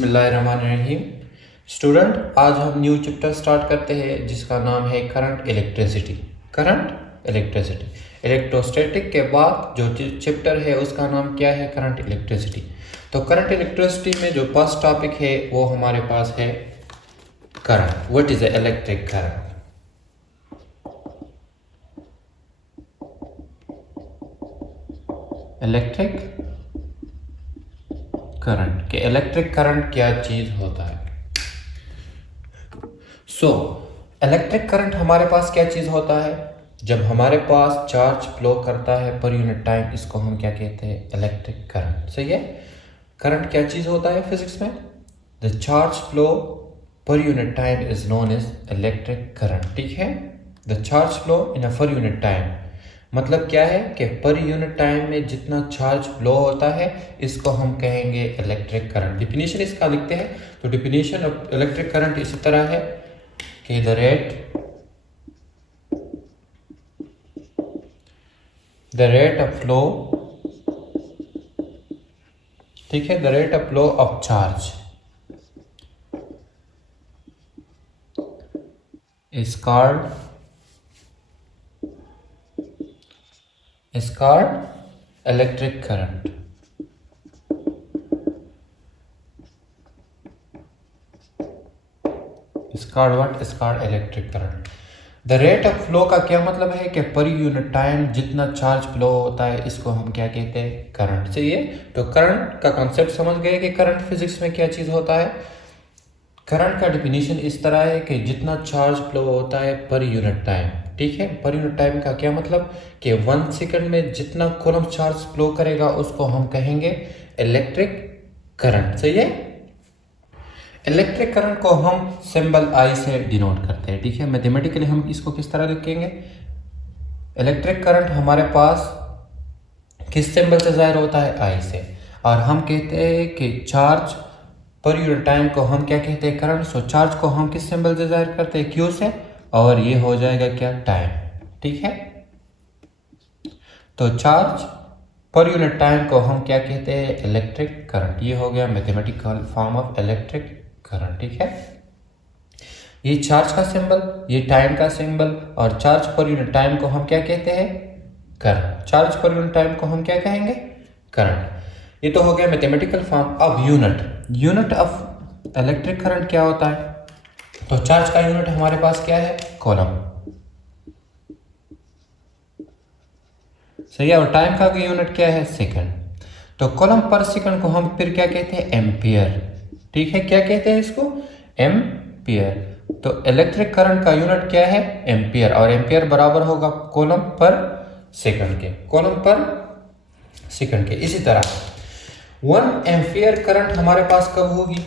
बिस्मिल्लाहिर्रहमानिर्रहीम। स्टूडेंट, आज हम न्यू चैप्टर स्टार्ट करते हैं जिसका नाम है current electricity. Current electricity, electrostatic के बाद जो चैप्टर है उसका नाम क्या है? Current electricity. तो करंट इलेक्ट्रिसिटी में जो फर्स्ट टॉपिक है वो हमारे पास है current. What is electric current? Electric current के इलेक्ट्रिक करंट क्या चीज होता है? इलेक्ट्रिक करंट हमारे पास क्या चीज होता है? जब हमारे पास चार्ज फ्लो करता है पर यूनिट टाइम, इसको हम क्या कहते हैं? Electric current. सही है। करंट क्या चीज होता है फिजिक्स में? The charge flow per unit time is known as electric current. ठीक है। The charge flow in a per unit time मतलब क्या है कि पर यूनिट टाइम में जितना चार्ज फ्लो होता है इसको हम कहेंगे इलेक्ट्रिक करंट। डिफिनीशन इसका लिखते हैं तो डिफिनीशन ऑफ इलेक्ट्रिक करंट इसी तरह है कि द रेट ऑफ फ्लो, ठीक है, the rate of flow of charge is called electric current. Is called what? Is called electric current. The rate of flow का क्या मतलब है कि पर यूनिट टाइम जितना चार्ज फ्लो होता है इसको हम क्या कहते हैं? करंट। सही है। तो करंट का कॉन्सेप्ट समझ गए कि करंट फिजिक्स में क्या चीज होता है। करंट का डिफिनीशन इस तरह है कि जितना चार्ज फ्लो होता है पर यूनिट टाइम। ठीक है। पर यूनिट टाइम का क्या मतलब कि 1 सेकंड में जितना कूलम्ब चार्ज फ्लो करेगा उसको हम कहेंगे इलेक्ट्रिक करंट। सही है। इलेक्ट्रिक करंट को हम सिंबल आई से डिनोट करते हैं। ठीक है। मैथमेटिकली हम इसको किस तरह लिखेंगे? इलेक्ट्रिक करंट हमारे पास किस सिंबल से जाहिर होता है? आई से। और हम कहते हैं कि चार्ज पर यूनिट टाइम को हम क्या कहते हैं? करंट। सो चार्ज को हम किस सिंबल से जाहिर करते हैं? क्यू से। और ये हो जाएगा क्या? टाइम। ठीक है। तो चार्ज पर यूनिट टाइम को हम क्या कहते हैं? Electric current. ये हो गया mathematical form of electric current. ठीक है। ये चार्ज का सिंबल, ये टाइम का सिंबल, और चार्ज पर यूनिट टाइम को हम क्या कहते हैं? करंट। चार्ज पर यूनिट टाइम को हम क्या कहेंगे? करंट। ये तो हो गया मैथमेटिकल फॉर्म। अब यूनिट ऑफ इलेक्ट्रिक करंट क्या होता है? तो चार्ज का यूनिट हमारे पास क्या है? कूलम्ब। सही है। और टाइम का यूनिट क्या है? सेकंड। तो कूलम्ब पर सेकंड को हम फिर क्या कहते हैं? एम्पियर। ठीक है। क्या कहते हैं इसको? एम्पियर। तो इलेक्ट्रिक करंट का यूनिट क्या है? एम्पियर। और एम्पियर बराबर होगा कूलम्ब पर सेकंड के। कूलम्ब पर सेकंड के। इसी तरह 1 एम्पियर करंट हमारे पास कब होगी?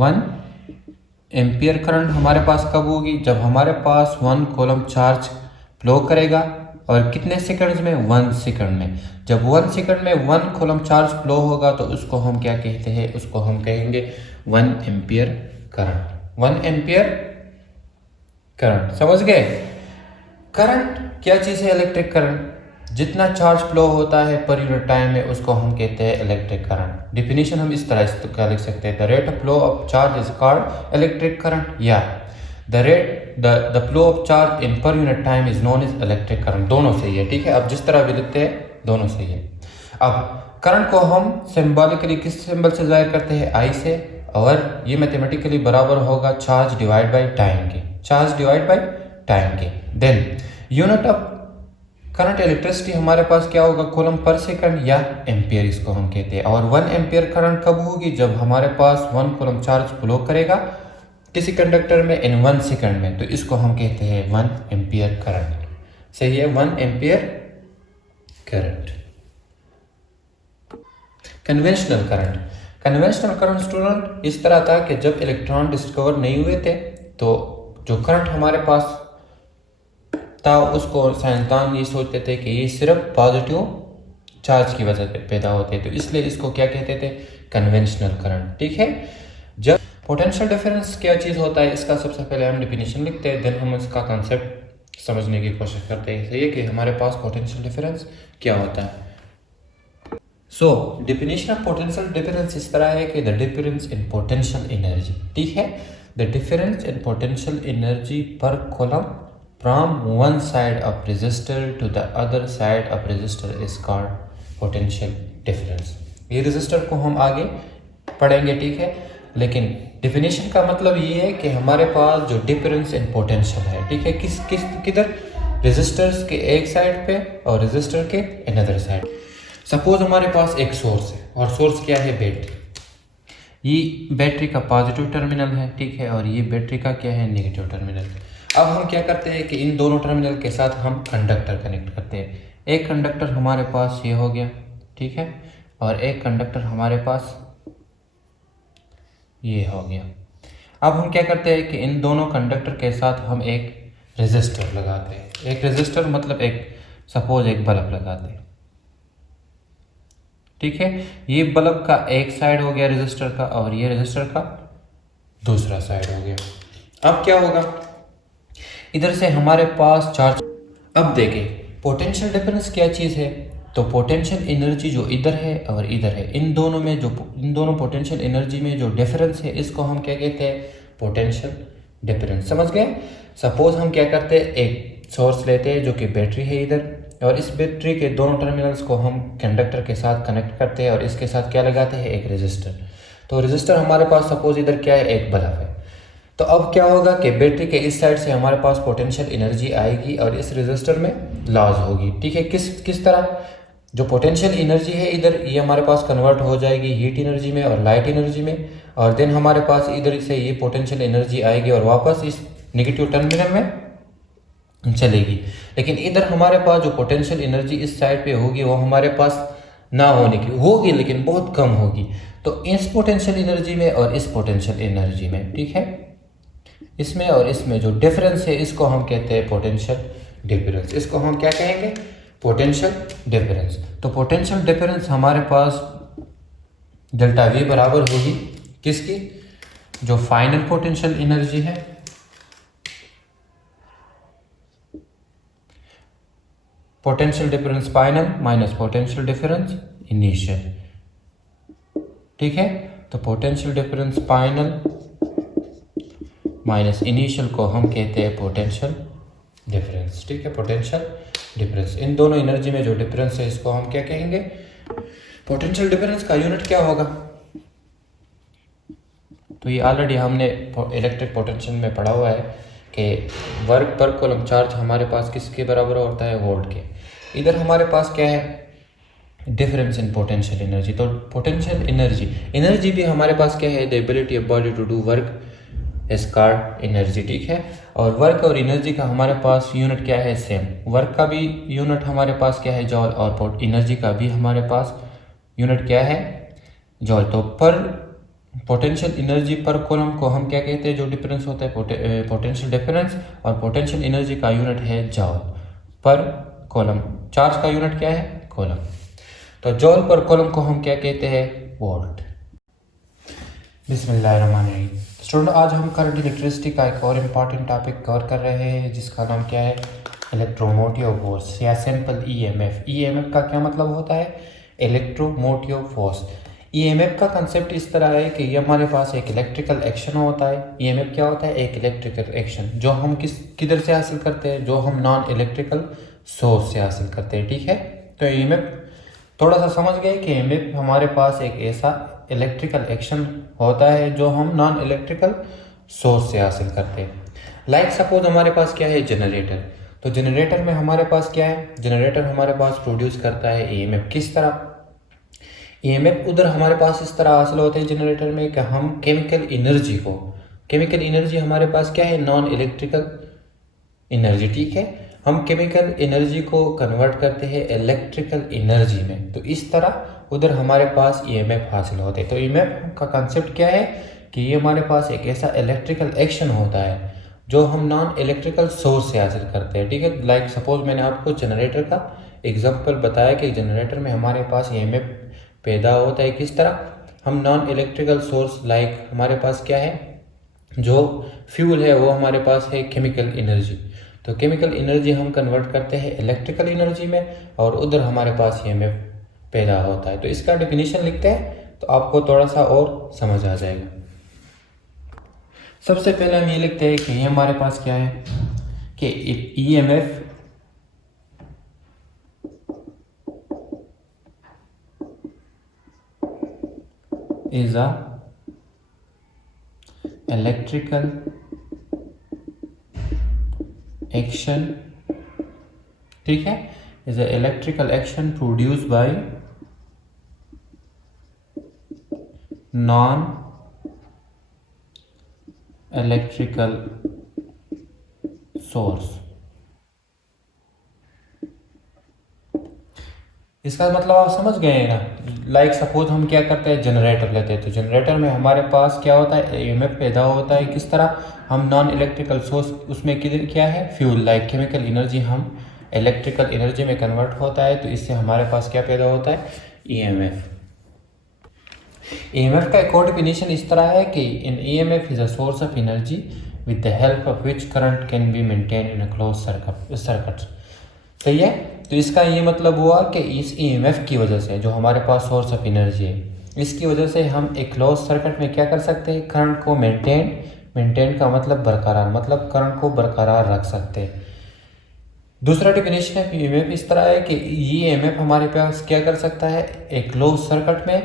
1 एम्पियर करंट हमारे पास कब होगी? जब हमारे पास 1 कूलम्ब चार्ज फ्लो करेगा। और कितने सेकंड्स में? 1 सेकंड में। जब 1 सेकंड में 1 कूलम्ब चार्ज फ्लो होगा तो उसको हम क्या कहते हैं? उसको हम कहेंगे 1 एम्पियर करंट। 1 ampere current. समझ गए? करंट क्या चीज है? Electric current. जितना चार्ज फ्लो होता है पर यूनिट टाइम में उसको हम कहते हैं इलेक्ट्रिक करंट। डिफिनीशन हम इस तरह इसका लिख सकते हैं। The rate of flow of charge is called electric current, या the flow of charge in per unit time is known as electric current. दोनों सही है। ठीक है। अब जिस तरह भी लिखते हैं दोनों सही है। अब करंट को हम सिंबॉलिकली किस सिंबल से जाहिर करते हैं? आई से। और ये मैथमेटिकली बराबर होगा चार्ज डिवाइड बाई टाइम के। चार्ज डिवाइड बाई टाइम के। Then unit of current electricity हमारे पास क्या होगा? कूलम्ब पर सेकंड या एम्पियर इसको हम कहते हैं। और 1 एम्पियर करंट कब होगी? जब हमारे पास 1 कूलम्ब चार्ज फ्लो करेगा किसी कंडक्टर में इन 1 सेकंड में, तो इसको हम कहते हैं 1 एम्पियर करंट। सही है। 1 ampere current. Conventional current. Conventional current student इस तरह था कि जब इलेक्ट्रॉन डिस्कवर नहीं हुए थे तो जो करंट हमारे पास था उसको साइंसदान ये सोचते थे कि ये सिर्फ पॉजिटिव चार्ज की वजह से पैदा होते, तो इसलिए इसको क्या कहते थे? Conventional current. ठीक है। जब पोटेंशियल डिफरेंस क्या चीज होता है इसका सबसे पहले हम डिफिनीशन लिखते हैं, देन हम इसका कॉन्सेप्ट समझने की कोशिश करते हैं। सही है कि हमारे पास पोटेंशियल डिफरेंस क्या होता है। So definition of potential difference इस तरह है कि the difference in potential energy, ठीक है, the difference in potential energy per coulomb from one side of resistor to the other side of resistor is called potential difference. ये resistor को हम आगे पढ़ेंगे, ठीक है, लेकिन डिफिनेशन का मतलब ये है कि हमारे पास जो डिफरेंस इन पोटेंशियल है, ठीक है, किधर, रेजिस्टर्स के एक साइड पे और रेजिस्टर के अनदर साइड। सपोज हमारे पास एक सोर्स है और सोर्स क्या है, बैटरी। ये बैटरी का पॉजिटिव टर्मिनल है, ठीक है, और ये बैटरी का क्या है, नेगेटिव टर्मिनल। अब हम क्या करते हैं कि इन दोनों टर्मिनल के साथ हम कंडक्टर कनेक्ट करते हैं। एक कंडक्टर हमारे पास ये हो गया, ठीक है, और एक कंडक्टर हमारे पास ये हो गया। अब हम क्या करते हैं कि इन दोनों कंडक्टर के साथ हम एक रेजिस्टर लगाते हैं। एक रेजिस्टर मतलब एक सपोज एक बल्ब लगाते हैं, ठीक है। ये बल्ब का एक साइड हो गया रेजिस्टर का और ये रेजिस्टर का दूसरा साइड हो गया। अब क्या होगा, इधर से हमारे पास चार्ज। अब देखें पोटेंशियल डिफरेंस क्या चीज़ है, तो पोटेंशियल एनर्जी जो इधर है और इधर है, इन दोनों पोटेंशियल एनर्जी में जो डिफरेंस है इसको हम क्या कहते हैं, पोटेंशियल डिफरेंस। समझ गए। सपोज हम क्या करते हैं, एक सोर्स लेते हैं जो कि बैटरी है इधर, और इस बैटरी के दोनों टर्मिनल्स को हम कंडक्टर के साथ कनेक्ट करते हैं और इसके साथ क्या लगाते हैं, एक रेजिस्टर। तो रेजिस्टर हमारे पास सपोज इधर क्या है, एक बल्ब है। तो अब क्या होगा कि बैटरी के इस साइड से हमारे पास पोटेंशियल एनर्जी आएगी और इस रेजिस्टर में लॉस होगी, ठीक है। किस तरह, जो पोटेंशियल एनर्जी है इधर, ये हमारे पास कन्वर्ट हो जाएगी हीट एनर्जी में और लाइट एनर्जी में, और देन हमारे पास इधर से ये पोटेंशियल एनर्जी आएगी और वापस इस नेगेटिव टर्मिनल में चलेगी। लेकिन इधर हमारे पास जो पोटेंशियल एनर्जी इस साइड पे होगी वो हमारे पास ना होने की होगी, लेकिन बहुत कम होगी। तो इस पोटेंशियल एनर्जी में और इस पोटेंशियल एनर्जी में, ठीक है, इसमें और इसमें जो डिफरेंस है इसको हम कहते हैं पोटेंशियल डिफरेंस। इसको हम क्या कहेंगे, पोटेंशियल डिफरेंस। तो पोटेंशियल डिफरेंस हमारे पास डेल्टा वी बराबर होगी किसकी, जो फाइनल पोटेंशियल एनर्जी है potential difference final minus potential difference initial, ठीक है। तो potential difference final minus initial को हम कहते हैं पोटेंशियल डिफरेंस, ठीक है, पोटेंशियल डिफरेंस। इन दोनों एनर्जी में जो डिफरेंस है इसको हम क्या कहेंगे, पोटेंशियल डिफरेंस का यूनिट क्या होगा। तो ये ऑलरेडी हमने इलेक्ट्रिक पोटेंशियल में पढ़ा हुआ है कि वर्क पर कूलम चार्ज हमारे पास किसके बराबर होता है, वोल्ट के। इधर हमारे पास क्या है, डिफरेंस इन पोटेंशियल एनर्जी। तो पोटेंशियल एनर्जी भी हमारे पास क्या है, the ability of body to do work is called energy, ठीक है। और वर्क और एनर्जी का हमारे पास यूनिट क्या है, सेम। वर्क का भी यूनिट हमारे पास क्या है, जॉल, और एनर्जी का भी हमारे पास यूनिट क्या है, जॉल। तो पर पोटेंशियल एनर्जी पर कूलम को हम क्या कहते हैं, जो डिफरेंस होता है पोटेंशियल डिफरेंस, और पोटेंशियल एनर्जी का यूनिट है जॉल पर कूलम। चार्ज का यूनिट क्या है, कूलम। तो जॉल पर कूलम को हम क्या कहते हैं, वोल्ट। बिस्मिल्लाहिर्रहमानिर्रहीम। स्टूडेंट, आज हम करंट इलेक्ट्रिसिटी का एक और इम्पॉर्टेंट टॉपिक कवर कर रहे हैं जिसका नाम क्या है, इलेक्ट्रोमोटिव फोर्स या सिंपल ईएमएफ। ईएमएफ का क्या मतलब होता है, इलेक्ट्रोमोटिव फोर्स। ईएमएफ का कंसेप्ट इस तरह है कि ये हमारे पास एक इलेक्ट्रिकल एक्शन होता है। ईएमएफ क्या होता है, एक इलेक्ट्रिकल एक्शन जो हम किधर से हासिल करते हैं, जो हम नॉन इलेक्ट्रिकल सोर्स से हासिल करते हैं, ठीक है। तो ईएमएफ थोड़ा सा समझ गए कि ईएमएफ हमारे पास एक ऐसा इलेक्ट्रिकल एक्शन होता है जो हम नॉन इलेक्ट्रिकल सोर्स से हासिल करते हैं। लाइक सपोज हमारे पास क्या है, जनरेटर। तो जनरेटर में हमारे पास क्या है, जनरेटर हमारे पास प्रोड्यूस करता है ईएमएफ। किस तरह, ईएमएफ उधर हमारे पास इस तरह हासिल होते हैं जनरेटर में कि हम केमिकल एनर्जी हमारे पास क्या है, नॉन इलेक्ट्रिकल एनर्जी, ठीक है। हम केमिकल एनर्जी को कन्वर्ट करते हैं इलेक्ट्रिकल एनर्जी में। तो इस तरह उधर हमारे पास ईएमएफ हासिल होते हैं। तो ईएमएफ का कंसेप्ट क्या है कि ये हमारे पास एक ऐसा इलेक्ट्रिकल एक्शन होता है जो हम नॉन इलेक्ट्रिकल सोर्स से हासिल करते हैं, ठीक है। लाइक सपोज मैंने आपको जनरेटर का एग्जांपल बताया कि जनरेटर में हमारे पास ईएमएफ पैदा होता है। किस तरह, हम नॉन इलेक्ट्रिकल सोर्स लाइक हमारे पास क्या है, जो फ्यूल है वो हमारे पास है केमिकल एनर्जी। तो केमिकल एनर्जी हम कन्वर्ट करते हैं इलेक्ट्रिकल एनर्जी में और उधर हमारे पास ईएमएफ पैदा होता है। तो इसका डेफिनेशन लिखते हैं तो आपको थोड़ा सा और समझ आ जाएगा। सबसे पहले हम ये लिखते हैं कि ये हमारे पास क्या है कि EMF is a electrical action, ठीक है, is a electrical action produced by non electrical source। इसका मतलब आप समझ गए हैं ना। लाइक सपोज हम क्या करते हैं, जनरेटर लेते हैं, तो जनरेटर में हमारे पास क्या होता है, EMF पैदा होता है। किस तरह, हम नॉन इलेक्ट्रिकल सोर्स, उसमें क्या है, फ्यूल, लाइक केमिकल एनर्जी हम इलेक्ट्रिकल एनर्जी में कन्वर्ट होता है, तो इससे हमारे पास क्या पैदा होता है, EMF। EMF का एक और डेफिनेशन इस तरह है कि इन EMF is a source of energy with the help of which current can be maintain in a close circuit. सही है। तो इसका ये मतलब हुआ कि इस EMF की वजह से, जो हमारे पास सोर्स ऑफ एनर्जी है, इसकी वजह से हम एक क्लोज सर्किट में क्या कर सकते हैं, करंट को मेंटेन का मतलब बरकरार, मतलब करंट को बरकरार रख सकते हैं। दूसरा डेफिनेशन है EMF इस तरह है कि ये EMF हमारे पास क्या कर सकता है, एक क्लोज सर्किट में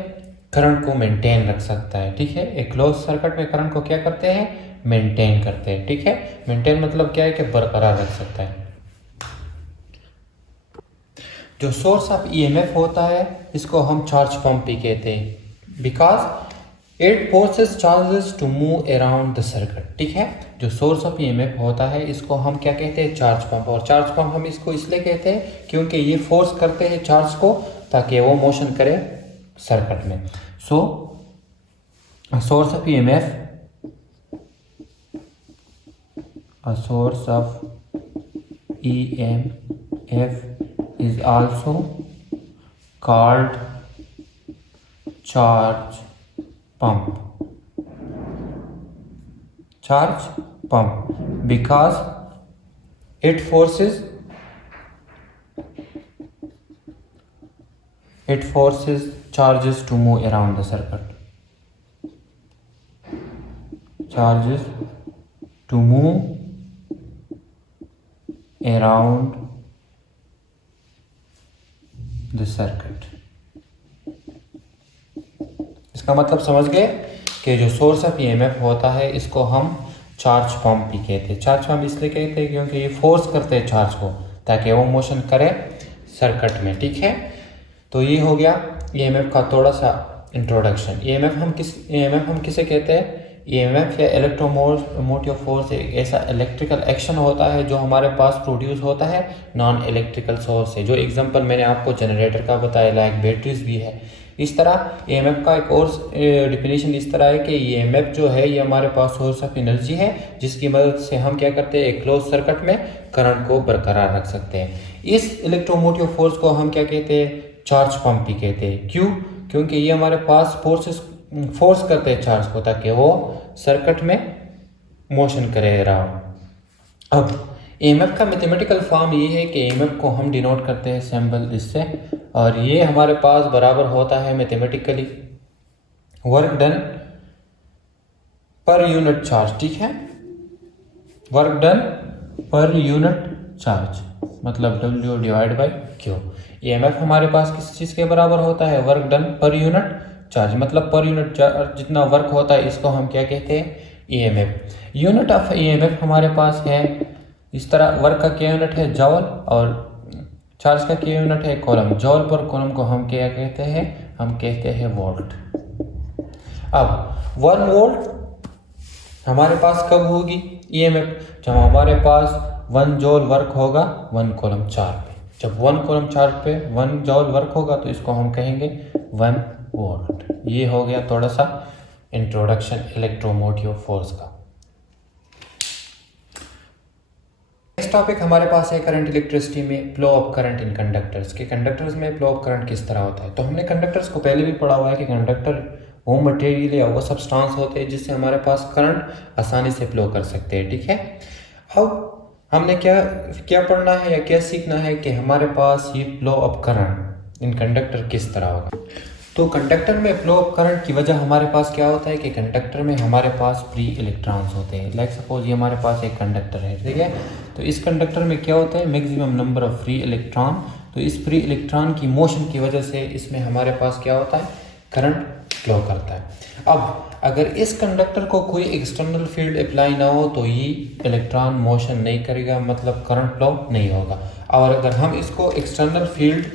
करंट को मेंटेन रख सकता है। ठीक है, एक क्लोज सर्किट में करंट को क्या करते हैं, मेंटेन करते हैं। ठीक है, मेंटेन मतलब क्या है कि बरकरार रख सकता है। जो सोर्स ऑफ EMF होता है इसको हम चार्ज पंप भी कहते हैं, because it forces charges to move around the circuit. ठीक है, जो सोर्स ऑफ EMF होता है इसको हम क्या कहते हैं, चार्ज पंप। और चार्ज पंप हम इसको इसलिए कहते हैं क्योंकि ये फोर्स करते हैं चार्ज को ताकि वो मोशन करे सर्किट में। So source of EMF, a source of EMF is also called charge pump because it forces charges to move around the circuit, charges to move around the circuit। इसका मतलब समझ गए कि जो सोर्स ऑफ EMF होता है इसको हम चार्ज पंप भी कहते हैं। चार्ज पंप इसलिए कहते हैं क्योंकि ये फोर्स करते हैं चार्ज को ताकि वो मोशन करे सर्किट में। ठीक है, तो ये हो गया EMF का थोड़ा सा इंट्रोडक्शन। EMF हम किसे कहते हैं, EMF या इलेक्ट्रोमोटिव फोर्स एक ऐसा इलेक्ट्रिकल एक्शन होता है जो हमारे पास प्रोड्यूस होता है नॉन इलेक्ट्रिकल सोर्स से। जो एग्जांपल मैंने आपको जनरेटर का बताया, लाइक बैटरीज भी है। इस तरह EMF का एक और डिफिनेशन इस तरह है कि EMF जो है ये हमारे पास सोर्स ऑफ एनर्जी है जिसकी मदद से हम क्या करते हैं, एक क्लोज सर्किट में करंट को बरकरार रख सकते हैं। इस इलेक्ट्रोमोटिव फोर्स को हम क्या कहते हैं, चार्ज पंप भी कहते हैं। क्यों, क्योंकि ये हमारे पास फोर्स करते हैं चार्ज को ताकि वो सर्किट में मोशन करे रहा। अब EMF का मैथमेटिकल फॉर्म ये है कि EMF को हम डिनोट करते हैं सिंबल इससे, और ये हमारे पास बराबर होता है mathematically work done per unit charge. ठीक है, work done per unit charge मतलब W/Q। EMF हमारे पास किस चीज़ के बराबर होता है, work done per unit charge, मतलब पर यूनिट चार्ज जितना वर्क होता है इसको हम क्या कहते हैं, EMF। यूनिट ऑफ EMF हमारे पास है इस तरह, वर्क का क्या यूनिट है, जॉल, और चार्ज का क्या यूनिट है, कूलम। जॉल पर कूलम को हम क्या कहते हैं, हम कहते हैं वोल्ट। अब 1 वोल्ट हमारे पास कब होगी EMF, जब हमारे पास 1 जॉल वर्क होगा 1 कूलम चार्ज पे। जब 1 कूलम चार्ज पे 1 जॉल वर्क होगा तो इसको हम कहेंगे 1 वोल्ट। ये हो गया थोड़ा सा इंट्रोडक्शन इलेक्ट्रोमोटिव फोर्स का। नेक्स्ट टॉपिक हमारे पास है करंट इलेक्ट्रिसिटी में flow of current in conductors. के कंडक्टर्स में फ्लो ऑफ करंट किस तरह होता है। तो हमने कंडक्टर्स को पहले भी पढ़ा हुआ है कि कंडक्टर वो मटेरियल या वो सब्सटेंस होते हैं जिससे हमारे पास करंट आसानी से फ्लो कर सकते हैं। ठीक है, अब हमने क्या पढ़ना है या क्या सीखना है कि हमारे पास ये flow of current in conductor किस तरह होगा। तो कंडक्टर में फ्लो ऑफ करंट की वजह हमारे पास क्या होता है कि कंडक्टर में हमारे पास फ्री इलेक्ट्रॉन्स होते हैं। लाइक सपोज ये हमारे पास एक कंडक्टर है, ठीक है। तो इस कंडक्टर में क्या होता है, maximum number of free electron. तो इस फ्री इलेक्ट्रॉन की मोशन की वजह से इसमें हमारे पास क्या होता है, करंट फ्लो करता है। अब अगर इस कंडक्टर को कोई एक्सटर्नल फील्ड अप्लाई ना हो तो ये इलेक्ट्रॉन मोशन नहीं करेगा, मतलब करंट फ्लो नहीं होगा। और अगर हम इसको एक्सटर्नल फील्ड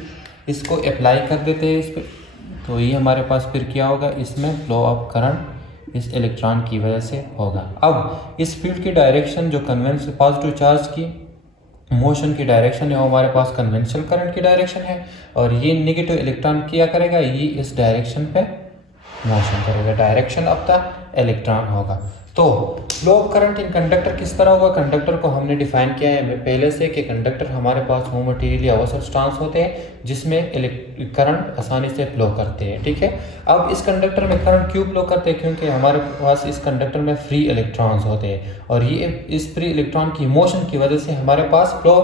इसको अप्लाई कर देते हैं इस पर, तो ये हमारे पास फिर क्या होगा, इसमें फ्लो ऑफ करंट इस इलेक्ट्रॉन की वजह से होगा। अब इस फील्ड की डायरेक्शन जो कन्वेंशन पॉजिटिव चार्ज की मोशन की डायरेक्शन है वो हमारे पास कन्वेंशनल करंट की डायरेक्शन है, और ये नेगेटिव इलेक्ट्रॉन क्या करेगा, ये इस डायरेक्शन पे मोशन करेगा, डायरेक्शन ऑफ द इलेक्ट्रॉन होगा। तो flow of current in conductor किस तरह होगा, कंडक्टर को हमने डिफाइन किया है पहले से कि कंडक्टर हमारे पास वो मटेरियल या वो सब्सटेंस होते हैं जिसमें करंट आसानी से फ्लो करते हैं, ठीक है। अब इस कंडक्टर में करंट क्यों फ्लो करते हैं, क्योंकि हमारे पास इस कंडक्टर में फ्री इलेक्ट्रॉन्स होते हैं, और ये इस फ्री इलेक्ट्रॉन की मोशन की वजह से हमारे पास फ्लो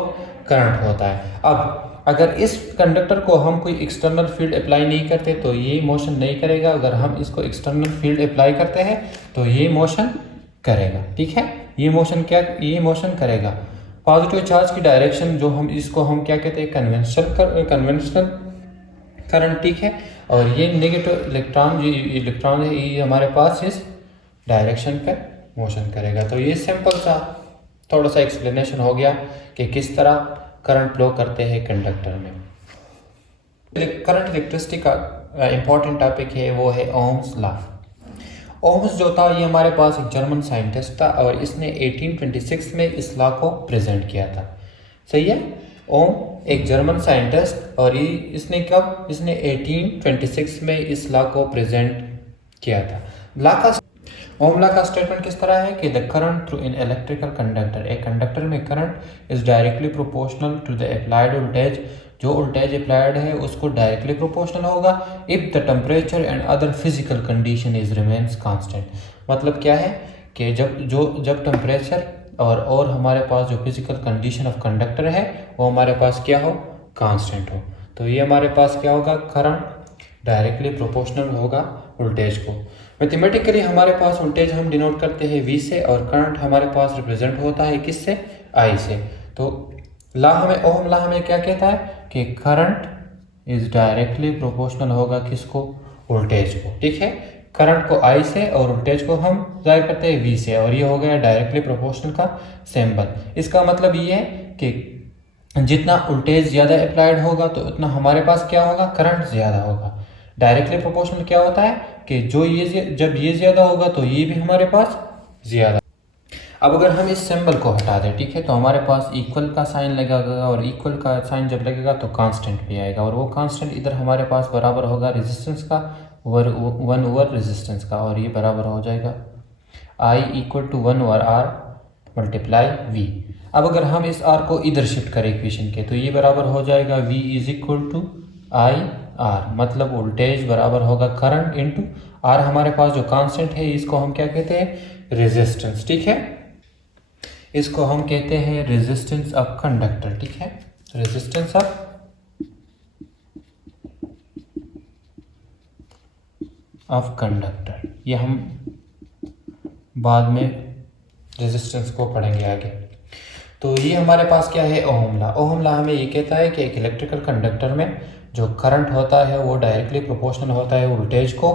करंट होता है। अब अगर इस कंडक्टर को हम कोई एक्सटर्नल फील्ड अप्लाई नहीं करते तो ये मोशन नहीं करेगा, अगर हम इसको एक्सटर्नल फील्ड अप्लाई करते हैं तो ये मोशन करेगा, ठीक है। ये मोशन करेगा। पॉजिटिव चार्ज की डायरेक्शन जो हम इसको हम क्या कहते हैं, कन्वेंशनल करंट, ठीक है। और ये नेगेटिव इलेक्ट्रॉन है, ये हमारे पास इस डायरेक्शन पे मोशन करेगा। तो ये सिंपल सा थोड़ा सा एक्सप्लेनेशन हो गया कि किस तरह करंट फ्लो करते हैं कंडक्टर में। करंट इलेक्ट्रिसिटी का इंपॉर्टेंट टॉपिक है वो है ओम्स लॉ। ओम्स जो था ये हमारे पास एक जर्मन साइंटिस्ट था और इसने 1826 में इस लॉ को प्रेजेंट किया था, सही है। ओम एक जर्मन साइंटिस्ट, और इसने 1826 में इस लॉ को प्रेजेंट किया था। ओम लॉ का स्टेटमेंट किस तरह है कि the current through in electrical conductor, एक कंडक्टर में current is directly proportional to the applied voltage, जो वोल्टेज अप्लाइड है उसको डायरेक्टली प्रोपोर्शनल होगा if the temperature and other physical condition is remains constant. मतलब क्या है कि जब टेम्परेचर और हमारे पास जो फिजिकल कंडीशन ऑफ कंडक्टर है वो हमारे पास क्या हो, कांस्टेंट हो। तो ये हमारे पास क्या होगा, करंट डायरेक्टली प्रोपोर्शनल होगा वोल्टेज को। मैथमेटिकली हमारे पास वोल्टेज हम डिनोट करते हैं V से, और करंट हमारे पास रिप्रेजेंट होता है किससे, I से। तो ओम लॉ हमें क्या कहता है कि करंट इज डायरेक्टली प्रोपोर्शनल होगा किसको, वोल्टेज को, ठीक है। करंट को I से और वोल्टेज को हम जाहिर करते हैं V से, और ये हो गया डायरेक्टली प्रोपोर्शनल का सिंबल। इसका मतलब ये है कि जितना वोल्टेज ज़्यादा अप्लाइड होगा तो उतना हमारे पास क्या होगा, करंट ज़्यादा होगा। डायरेक्टली प्रोपोर्शनल क्या होता है कि जब ये ज़्यादा होगा तो ये भी हमारे पास ज़्यादा। अब अगर हम इस सिंबल को हटा दें, ठीक है, तो हमारे पास इक्वल का साइन लगेगा, और इक्वल का साइन जब लगेगा तो कांस्टेंट भी आएगा, और वो कांस्टेंट इधर हमारे पास बराबर होगा रेजिस्टेंस का 1 ओवर रेजिस्टेंस का, और ये बराबर हो जाएगा I = 1 over R multiply V। अब अगर हम इस R को इधर शिफ्ट करें इक्वेशन के, तो ये बराबर हो जाएगा V = IR, मतलब वोल्टेज बराबर होगा करंट इंटू R। हमारे पास जो कांस्टेंट है इसको हम क्या कहते हैं, रेजिस्टेंस, ठीक है। इसको हम कहते हैं रेजिस्टेंस ऑफ कंडक्टर, ठीक है, रेजिस्टेंस ऑफ कंडक्टर। ये हम बाद में रेजिस्टेंस को पढ़ेंगे आगे। तो ये हमारे पास क्या है, ओम लॉ। ओम लॉ हमें ये कहता है कि एक इलेक्ट्रिकल कंडक्टर में जो करंट होता है वो डायरेक्टली प्रोपोर्शनल होता है वोल्टेज को,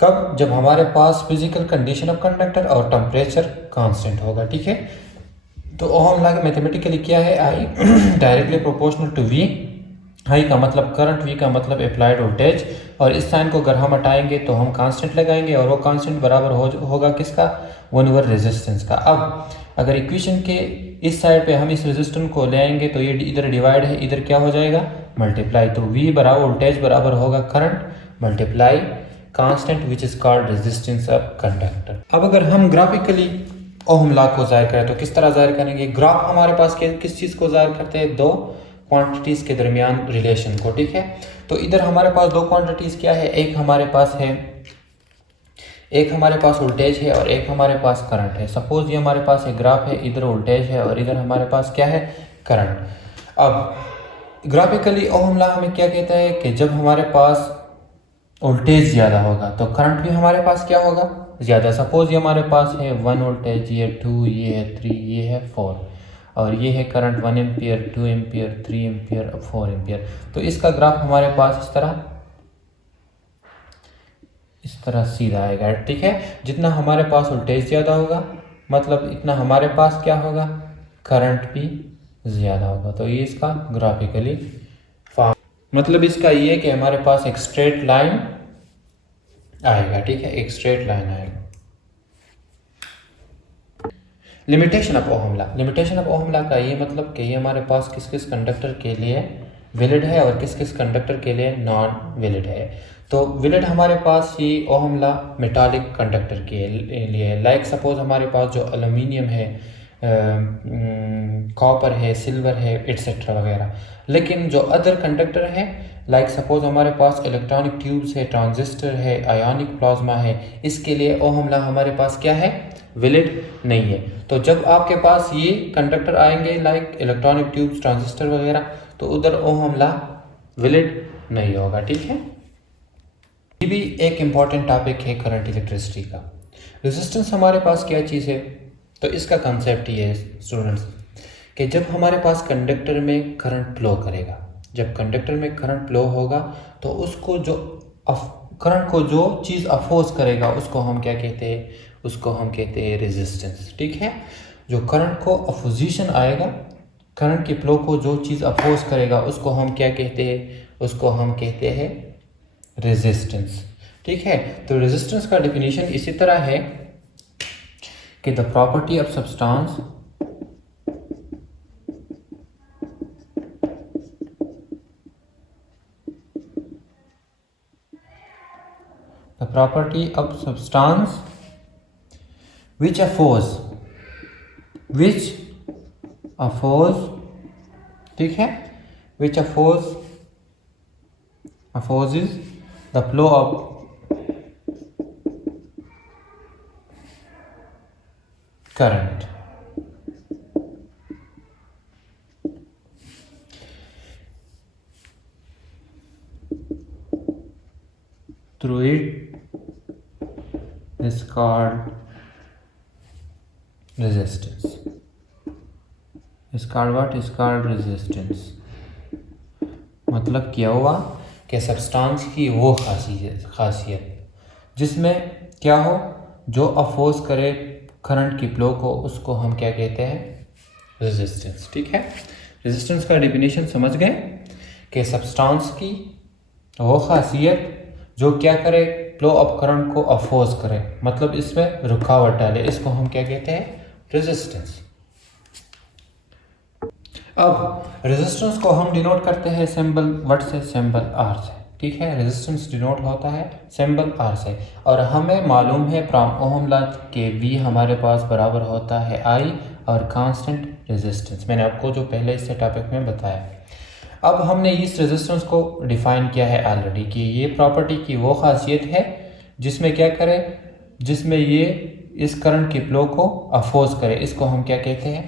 कब, जब हमारे पास फिजिकल कंडीशन ऑफ कंडक्टर और टेम्परेचर कांस्टेंट होगा, ठीक है। तो ओम लॉ मैथमेटिकली क्या है, I directly proportional to V। I का मतलब करंट, V का मतलब अप्लाइड वोल्टेज, और इस साइन को अगर हम हटाएंगे तो हम कांस्टेंट लगाएंगे, और वो कांस्टेंट बराबर होगा किसका, 1 ओवर रेजिस्टेंस का। अब अगर इक्वेशन के इस साइड पे हम इस रेजिस्टेंस को ले आएंगे तो ये इधर डिवाइड है, इधर क्या हो जाएगा, मल्टीप्लाई। तो V बराबर वोल्टेज बराबर होगा current multiply constant which is called resistance of conductor. अब अगर हम ग्राफिकली ओम लॉ को जाहिर करें तो किस तरह जाहिर करेंगे, ग्राफ हमारे पास किस चीज़ को जाहिर करते हैं, दो क्वांटिटीज़ के दरमियान रिलेशन को, ठीक है। तो इधर हमारे पास दो क्वांटिटीज़ क्या है, एक हमारे पास वोल्टेज है और एक हमारे पास करंट है। सपोज ये हमारे पास एक ग्राफ है, इधर वोल्टेज है और इधर हमारे पास क्या है, करंट। अब ग्राफिकली ओहम लॉ हमें क्या कहता है कि जब हमारे पास वोल्टेज ज़्यादा होगा तो करंट भी हमारे पास क्या होगा, ज़्यादा। सपोज ये हमारे पास है 1 वोल्टेज, ये 2, ये है 3, ये है 4, और ये है current 1 ampere, 2 ampere, 3 ampere, 4 ampere. तो इसका ग्राफ हमारे पास इस तरह सीधा आएगा, ठीक है। जितना हमारे पास वोल्टेज ज़्यादा होगा मतलब इतना हमारे पास क्या होगा, करंट भी ज़्यादा होगा। तो ये इसका ग्राफिकली मतलब इसका ये कि हमारे पास एक स्ट्रेट लाइन आएगा, ठीक है, एक स्ट्रेट लाइन आएगा। Limitation of ohm law, limitation of ohm law का ये मतलब कि ये हमारे पास किस किस कंडक्टर के लिए वैलिड है और किस किस कंडक्टर के लिए नॉन वैलिड है। तो वैलिड हमारे पास ये ओहम लॉ मेटालिक कंडक्टर के लिए, लाइक सपोज हमारे पास जो एल्यूमिनियम है, कॉपर है, सिल्वर है, एट्सेट्रा वगैरह। लेकिन जो अदर कंडक्टर है लाइक सपोज हमारे पास इलेक्ट्रॉनिक ट्यूब्स है, ट्रांजिस्टर है, आयोनिक प्लाज्मा है, इसके लिए ओहम लॉ हमारे पास क्या है, वैलिड नहीं है। तो जब आपके पास ये कंडक्टर आएंगे लाइक इलेक्ट्रॉनिक ट्यूब्स, ट्रांजिस्टर वगैरह, तो उधर ओहम लॉ वैलिड नहीं होगा, ठीक है। ये भी एक इम्पॉर्टेंट टॉपिक है करंट इलेक्ट्रिसिटी का। रेजिस्टेंस हमारे पास क्या चीज़ है, तो इसका कंसेप्ट ये है स्टूडेंट्स कि जब हमारे पास कंडक्टर में करंट फ्लो करेगा, जब कंडक्टर में करंट फ्लो होगा तो उसको जो करंट को जो चीज़ अपोज करेगा उसको हम क्या कहते हैं, उसको हम कहते हैं रेजिस्टेंस, ठीक है। जो करंट को अपोजिशन आएगा, करंट के फ्लो को जो चीज़ अपोज करेगा उसको हम क्या कहते हैं, उसको हम कहते हैं रेजिस्टेंस, ठीक है। तो रेजिस्टेंस का डेफिनेशन इसी तरह है कि the property of substance which oppose, ठीक है, which opposes the flow of current through it is called resistance. Is called what? Is called resistance। मतलब क्या हुआ कि सब्सटेंस की वो खासियत जिसमें क्या हो, जो अपोज करे करंट की फ्लो को, उसको हम क्या कहते हैं, रेजिस्टेंस, ठीक है। रेजिस्टेंस का डेफिनेशन समझ गए कि सब्सटेंस की वो खासियत जो क्या करे, फ्लो ऑफ करंट को अपोज करे, मतलब इसमें रुकावट डाले, इसको हम क्या कहते हैं, रेजिस्टेंस। अब रेजिस्टेंस को हम डिनोट करते हैं सिंबल व्हाट से, सिंबल आर से, ठीक है। रेजिस्टेंस डिनोट होता है सिंबल आर से, और हमें मालूम है फ्रॉम ओहम लॉ के वी हमारे पास बराबर होता है आई और कांस्टेंट रेजिस्टेंस। मैंने आपको जो पहले इससे टॉपिक में बताया। अब हमने इस रेजिस्टेंस को डिफाइन किया है ऑलरेडी कि ये प्रॉपर्टी की वो खासियत है जिसमें क्या करे, जिसमें ये इस करंट की फ्लो को अपोज करे, इसको हम क्या कहते हैं,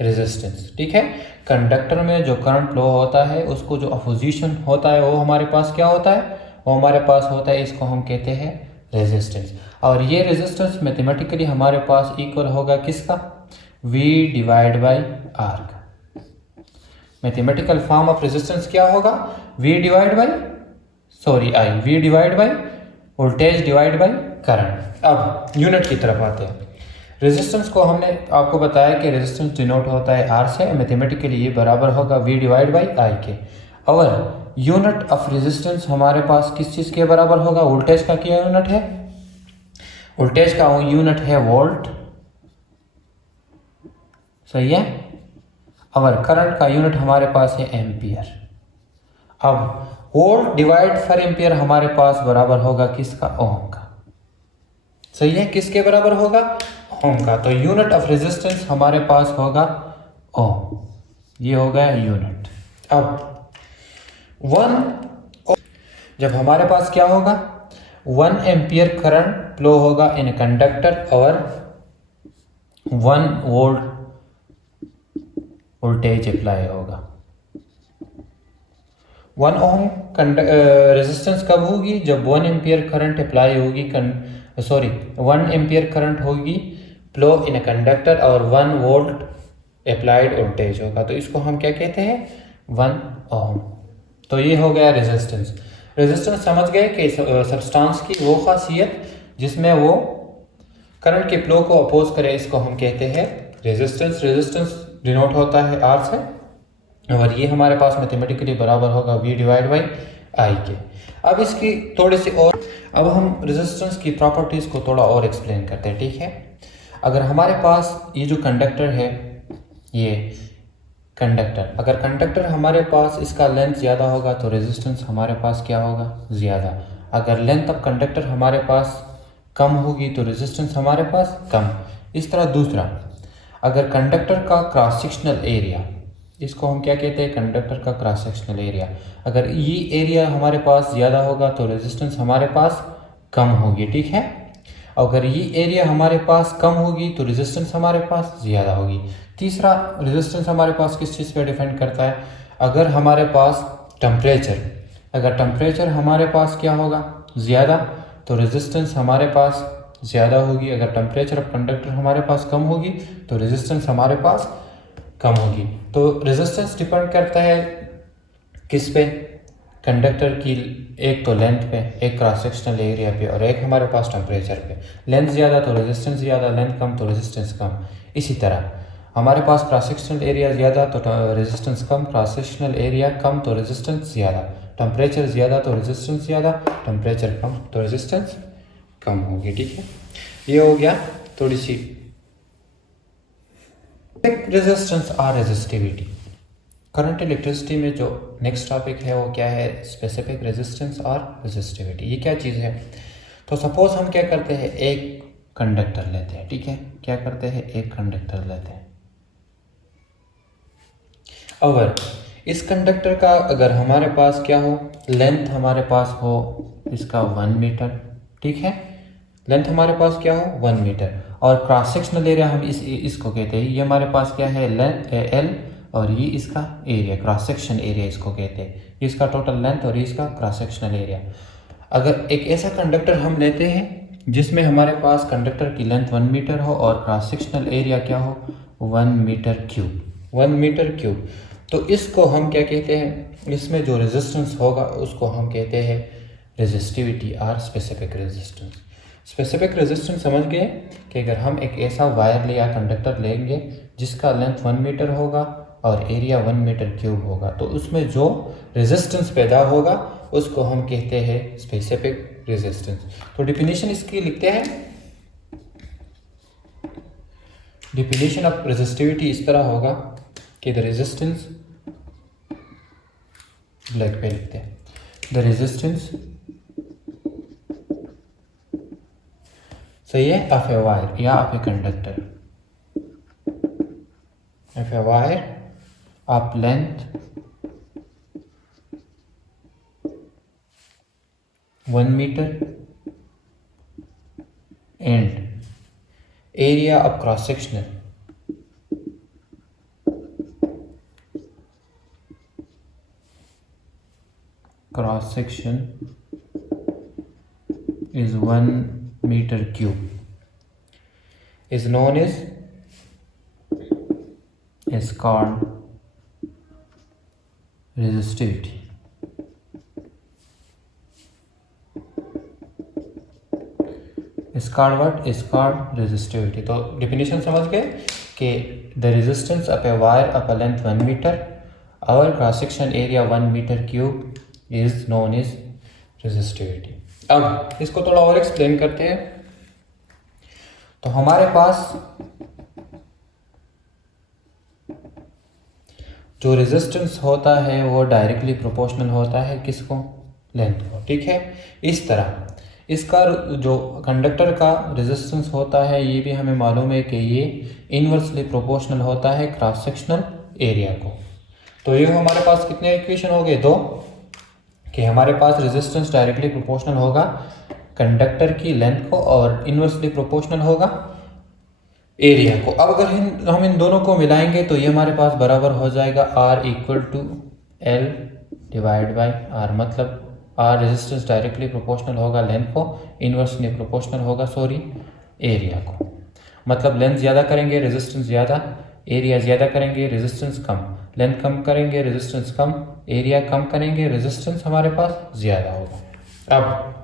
रेजिस्टेंस, ठीक है। कंडक्टर में जो करंट फ्लो होता है उसको जो अपोजिशन होता है वो हमारे पास क्या होता है, वो हमारे पास होता है, इसको हम कहते हैं रेजिस्टेंस। और ये रेजिस्टेंस मैथमेटिकली हमारे पास इक्वल होगा किसका, V डिवाइड बाई R का। मैथमेटिकल फॉर्म ऑफ रेजिस्टेंस क्या होगा, V divide by voltage divide by current. अब यूनिट की तरफ आते हैं। रेजिस्टेंस को हमने आपको बताया कि रेजिस्टेंस डिनोट होता है R से, मैथमेटिकली ये बराबर होगा V डिवाइड बाई I के। और यूनिट ऑफ रेजिस्टेंस हमारे पास किस चीज़ के बराबर होगा, वोल्टेज का क्या यूनिट है, वोल्टेज का यूनिट है वोल्ट, सही है। और करंट का यूनिट हमारे पास है एम्पियर। अब वोल्ट डिवाइड पर एम्पियर हमारे पास बराबर होगा किसका, ओम का, सही है। किसके बराबर होगा, ओम का। तो यूनिट ऑफ रेजिस्टेंस हमारे पास होगा ओम, ये हो गया यूनिट। अब 1 जब हमारे पास क्या होगा, 1 एम्पियर करंट फ्लो होगा इन कंडक्टर और 1 वोल्ट वोल्टेज अप्लाई होगा, 1 ओम रेजिस्टेंस कब होगी? जब 1 एम्पियर करंट अप्लाई होगी 1 एम्पियर करंट होगी फ्लो इन अ कंडक्टर और 1 वोल्ट अप्लाइड वोल्टेज होगा, तो इसको हम क्या कहते हैं? 1 ओम। तो ये हो गया रेजिस्टेंस। रेजिस्टेंस समझ गए कि सब्सटेंस की वो खासियत जिसमें वो करंट के फ्लो को अपोज करे, इसको हम कहते हैं रेजिस्टेंस। रेजिस्टेंस डिनोट होता है R से, और ये हमारे पास मैथमेटिकली बराबर होगा V डिवाइड बाई I के। अब इसकी थोड़ी सी और, अब हम रेजिस्टेंस की प्रॉपर्टीज़ को थोड़ा और एक्सप्लेन करते हैं, ठीक है। अगर हमारे पास ये जो कंडक्टर है, ये कंडक्टर, अगर कंडक्टर हमारे पास इसका लेंथ ज़्यादा होगा तो रेजिस्टेंस हमारे पास क्या होगा? ज़्यादा। अगर लेंथ ऑफ कंडक्टर हमारे पास कम होगी तो रेजिस्टेंस हमारे पास कम। इस तरह दूसरा, अगर कंडक्टर का क्रॉस सेक्शनल एरिया, इसको हम क्या कहते हैं? कंडक्टर का क्रॉस सेक्शनल एरिया, अगर ये एरिया हमारे पास ज़्यादा होगा तो रेजिस्टेंस हमारे पास कम होगी, ठीक है। अगर ये एरिया हमारे पास कम होगी तो रेजिस्टेंस हमारे पास ज़्यादा होगी। तीसरा, रेजिस्टेंस हमारे पास किस चीज़ पे डिपेंड करता है? अगर हमारे पास टेम्परेचर, अगर टेम्परेचर हमारे पास क्या होगा? ज़्यादा, तो रेजिस्टेंस हमारे पास ज़्यादा होगी। अगर टेम्परेचर ऑफ कंडक्टर हमारे पास कम होगी तो रेजिस्टेंस हमारे पास कम होगी। तो रेजिस्टेंस डिपेंड करता है किस पे? कंडक्टर की एक तो लेंथ पे, एक क्रॉस सेक्शनल एरिया पे, और एक हमारे पास टेम्परेचर पे। लेंथ ज़्यादा तो रेजिस्टेंस ज़्यादा, लेंथ कम तो रेजिस्टेंस कम। इसी तरह हमारे पास क्रॉस सेक्शनल एरिया ज़्यादा तो रेजिस्टेंस कम, क्रॉस सेक्शनल एरिया कम तो रेजिस्टेंस ज़्यादा, टेम्परेचर ज़्यादा तो रेजिस्टेंस ज़्यादा, टेम्परेचर कम तो रेजिस्टेंस कम होगी, ठीक है। ये हो गया थोड़ी सी रेजिस्टेंस और रेजिस्टिविटी। करंट इलेक्ट्रिसिटी में जो नेक्स्ट टॉपिक है वो क्या है? स्पेसिफिक रेजिस्टेंस और रेजिस्टिविटी। ये क्या चीज़ है? तो सपोज हम क्या करते हैं, एक कंडक्टर लेते हैं, ठीक है। क्या करते हैं? एक कंडक्टर लेते हैं। अगर इस कंडक्टर का अगर हमारे पास क्या हो, लेंथ हमारे पास हो इसका 1 मीटर, ठीक है। लेंथ हमारे पास क्या हो? 1 मीटर, और क्रॉस सेक्शनल एरिया हम इसको कहते हैं, ये हमारे पास क्या है? L, और ये इसका एरिया, क्रॉस सेक्शन एरिया इसको कहते हैं। ये इसका टोटल लेंथ और ये इसका क्रॉस सेक्शनल एरिया। अगर एक ऐसा कंडक्टर हम लेते हैं जिसमें हमारे पास कंडक्टर की लेंथ 1 मीटर हो और क्रॉस सेक्शनल एरिया क्या हो? 1 मीटर क्यूब, 1 मीटर क्यूब, तो इसको हम क्या कहते हैं? इसमें जो रेजिस्टेंस होगा उसको हम कहते हैं रेजिस्टिविटी और स्पेसिफिक रेजिस्टेंस। स्पेसिफिक रेजिस्टेंस समझ गए कि अगर हम एक ऐसा वायर या कंडक्टर लेंगे जिसका लेंथ 1 मीटर होगा और एरिया 1 मीटर क्यूब होगा, तो उसमें जो रेजिस्टेंस पैदा होगा उसको हम कहते हैं स्पेसिफिक रेजिस्टेंस। तो डिफिनीशन इसकी लिखते हैं, डिफिनीशन ऑफ रेजिस्टिविटी इस तरह होगा कि द रेजिस्टेंस, ब्लैक पे लिखते हैं, द रेजिस्टेंस सही है ऑफ ए वायर या of a conductor, of a wire of length 1 metre and area of cross sectional cross section is 1 meter cube is known as is called resistivity. is called what? is called resistivity. तो definition समझ गए कि the resistance of a wire of a length 1 meter और cross section area 1 meter cube is known as resistivity. अब इसको थोड़ा और explain करते हैं। तो हमारे पास जो रेजिस्टेंस होता है वो डायरेक्टली प्रोपोर्शनल होता है किसको? लेंथ को, ठीक है। इस तरह इसका जो कंडक्टर का रेजिस्टेंस होता है ये भी हमें मालूम है कि ये इनवर्सली प्रोपोर्शनल होता है क्रॉस सेक्शनल एरिया को। तो ये हमारे पास कितने इक्वेशन हो गए? 2, कि हमारे पास रेजिस्टेंस डायरेक्टली प्रोपोर्शनल होगा कंडक्टर की लेंथ को और इनवर्सली प्रोपोर्शनल होगा एरिया को। अब अगर हम इन दोनों को मिलाएंगे तो ये हमारे पास बराबर हो जाएगा R = L divide by R, मतलब आर रेजिस्टेंस डायरेक्टली प्रोपोर्शनल होगा लेंथ को, इन्वर्सली प्रोपोर्शनल होगा एरिया को। मतलब लेंथ ज़्यादा करेंगे रेजिस्टेंस ज़्यादा, एरिया ज़्यादा करेंगे रेजिस्टेंस कम, लेंथ कम करेंगे रेजिस्टेंस कम, एरिया कम करेंगे रेजिस्टेंस हमारे पास ज़्यादा होगा। अब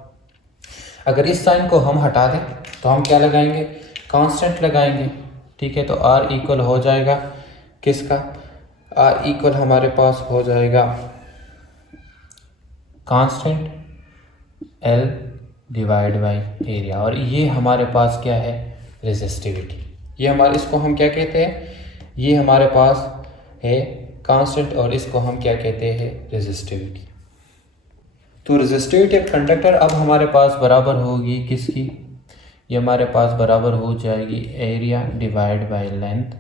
अगर इस साइन को हम हटा दें तो हम क्या लगाएंगे, कांस्टेंट लगाएंगे। ठीक है, तो R इक्वल हो जाएगा किसका, R इक्वल हमारे पास हो जाएगा constant L divide by area, और ये हमारे पास क्या है, रेजिस्टिविटी। ये हमारे, इसको हम क्या कहते हैं, ये हमारे पास है कांस्टेंट और इसको हम क्या कहते हैं, रेजिस्टिविटी। तो रेजिस्टिविटी ऑफ कंडक्टर अब हमारे पास बराबर होगी किसकी, ये हमारे पास बराबर हो जाएगी area divide by length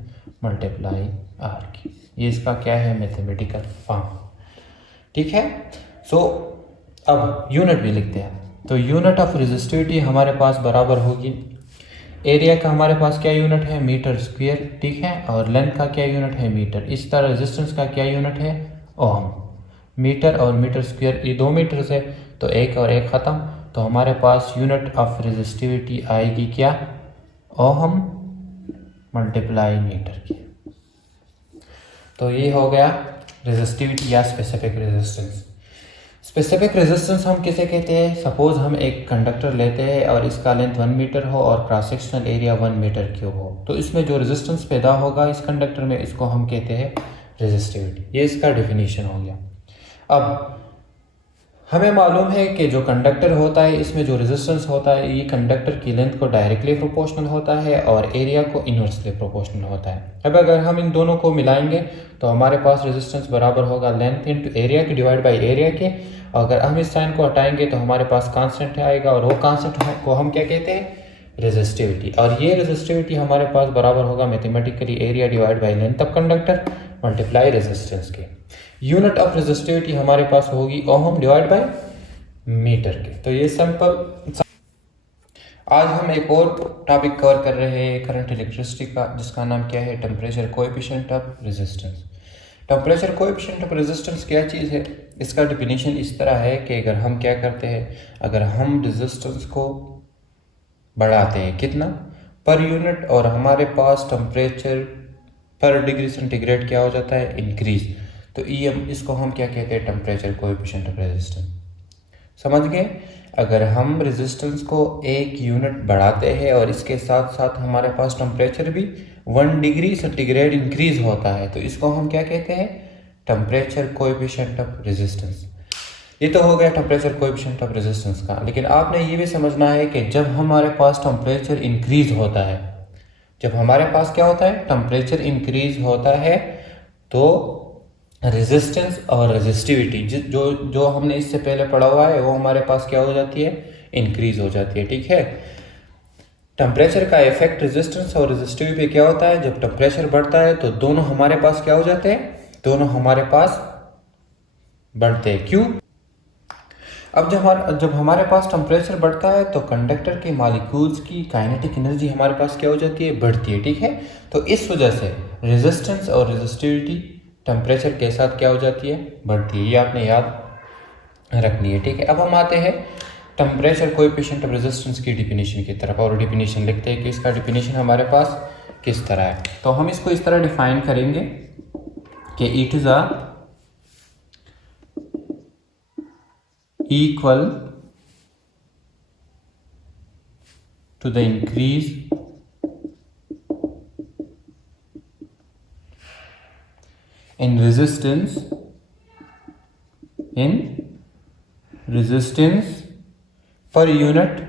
multiply R की। ये इसका क्या है, मैथमेटिकल फॉर्म। ठीक है, सो अब यूनिट भी लिखते हैं। तो यूनिट ऑफ रेजिस्टिविटी हमारे पास बराबर होगी, एरिया का हमारे पास क्या यूनिट है, मीटर स्क्वायर। ठीक है, और लेंथ का क्या यूनिट है, मीटर। इस तरह रेजिस्टेंस का क्या यूनिट है, ओम। मीटर और मीटर स्क्वायर ये 2 मीटर से, तो एक और एक ख़त्म, तो हमारे पास यूनिट ऑफ रेजिस्टिविटी आएगी क्या, ओम मल्टीप्लाई मीटर की। तो ये हो गया रेजिस्टिविटी या स्पेसिफिक रेजिस्टेंस। स्पेसिफिक रेजिस्टेंस हम किसे कहते हैं, सपोज हम एक कंडक्टर लेते हैं और इसका लेंथ 1 मीटर हो और cross sectional area 1 metre cube हो, तो इसमें जो रेजिस्टेंस पैदा होगा इस कंडक्टर में, इसको हम कहते हैं रेजिस्टिविटी। ये इसका डेफिनेशन हो गया। अब हमें मालूम है कि जो कंडक्टर होता है इसमें जो रेजिस्टेंस होता है ये कंडक्टर की लेंथ को डायरेक्टली प्रोपोर्शनल होता है और एरिया को इनवर्सली प्रोपोर्शनल होता है। अब अगर हम इन दोनों को मिलाएंगे तो हमारे पास रेजिस्टेंस बराबर होगा लेंथ इंटू एरिया के डिवाइड बाय एरिया के। अगर हम इस साइन को हटाएंगे तो हमारे पास कांस्टेंट आएगा और वो कांस्टेंट को हम क्या कहते हैं, रेजिस्टिविटी। और ये रेजिस्टिविटी हमारे पास बराबर होगा mathematically area divide by length of conductor multiply resistance के। यूनिट ऑफ रेजिस्टिविटी हमारे पास होगी ओम डिवाइड बाय मीटर के। तो ये सिंपल। आज हम एक और टॉपिक कवर कर रहे हैं करंट इलेक्ट्रिसिटी का, जिसका नाम क्या है, temperature coefficient of resistance. Temperature coefficient of resistance क्या चीज़ है, इसका डेफिनेशन इस तरह है कि अगर हम क्या करते हैं, अगर हम रेजिस्टेंस को बढ़ाते हैं कितना, पर यूनिट, और हमारे पास टेम्परेचर पर डिग्री सेंटीग्रेड क्या हो जाता है, इंक्रीज, तो इसको हम क्या कहते हैं, टेम्परेचर कोएफिशिएंट ऑफ रेजिस्टेंस। समझ गए। अगर हम रेजिस्टेंस को 1 यूनिट बढ़ाते हैं और इसके साथ साथ हमारे पास टेम्परेचर भी 1 डिग्री सेंटीग्रेड इंक्रीज होता है, तो इसको हम क्या कहते हैं, टेम्परेचर कोएफिशिएंट ऑफ रेजिस्टेंस। ये तो हो गया टेम्परेचर कोएफिशिएंट ऑफ रेजिस्टेंस का। लेकिन आपने ये भी समझना है कि जब हमारे पास टेम्परेचर इंक्रीज होता है, जब हमारे पास क्या होता है, टेम्परेचर इंक्रीज होता है, तो रेजिस्टेंस और रेजिस्टिविटी जो हमने इससे पहले पढ़ा हुआ है वो हमारे पास क्या हो जाती है, इंक्रीज हो जाती है। ठीक है, टेम्परेचर का इफेक्ट रेजिस्टेंस और रेजिस्टिविटी पे क्या होता है, जब टेम्परेचर बढ़ता है तो दोनों हमारे पास क्या हो जाते हैं, दोनों हमारे पास बढ़ते हैं। क्यों? अब जब हमारे पास टेम्परेचर बढ़ता है तो कंडक्टर के मॉलिक्यूल्स की काइनेटिक एनर्जी हमारे पास क्या हो जाती है, बढ़ती है। ठीक है, तो इस वजह से रेजिस्टेंस और रेजिस्टिविटी टेम्परेचर के साथ क्या हो जाती है, बढ़ती है। ये आपने याद रखनी है। ठीक है, अब हम आते हैं टेम्परेचर कोएफिशिएंट ऑफ रेजिस्टेंस की डिफिनीशन की तरफ, और डिफिनीशन लिखते हैं कि इसका डिफिनीशन हमारे पास किस तरह है। तो हम इसको इस तरह डिफाइन करेंगे कि it is a equal to the increase in resistance per unit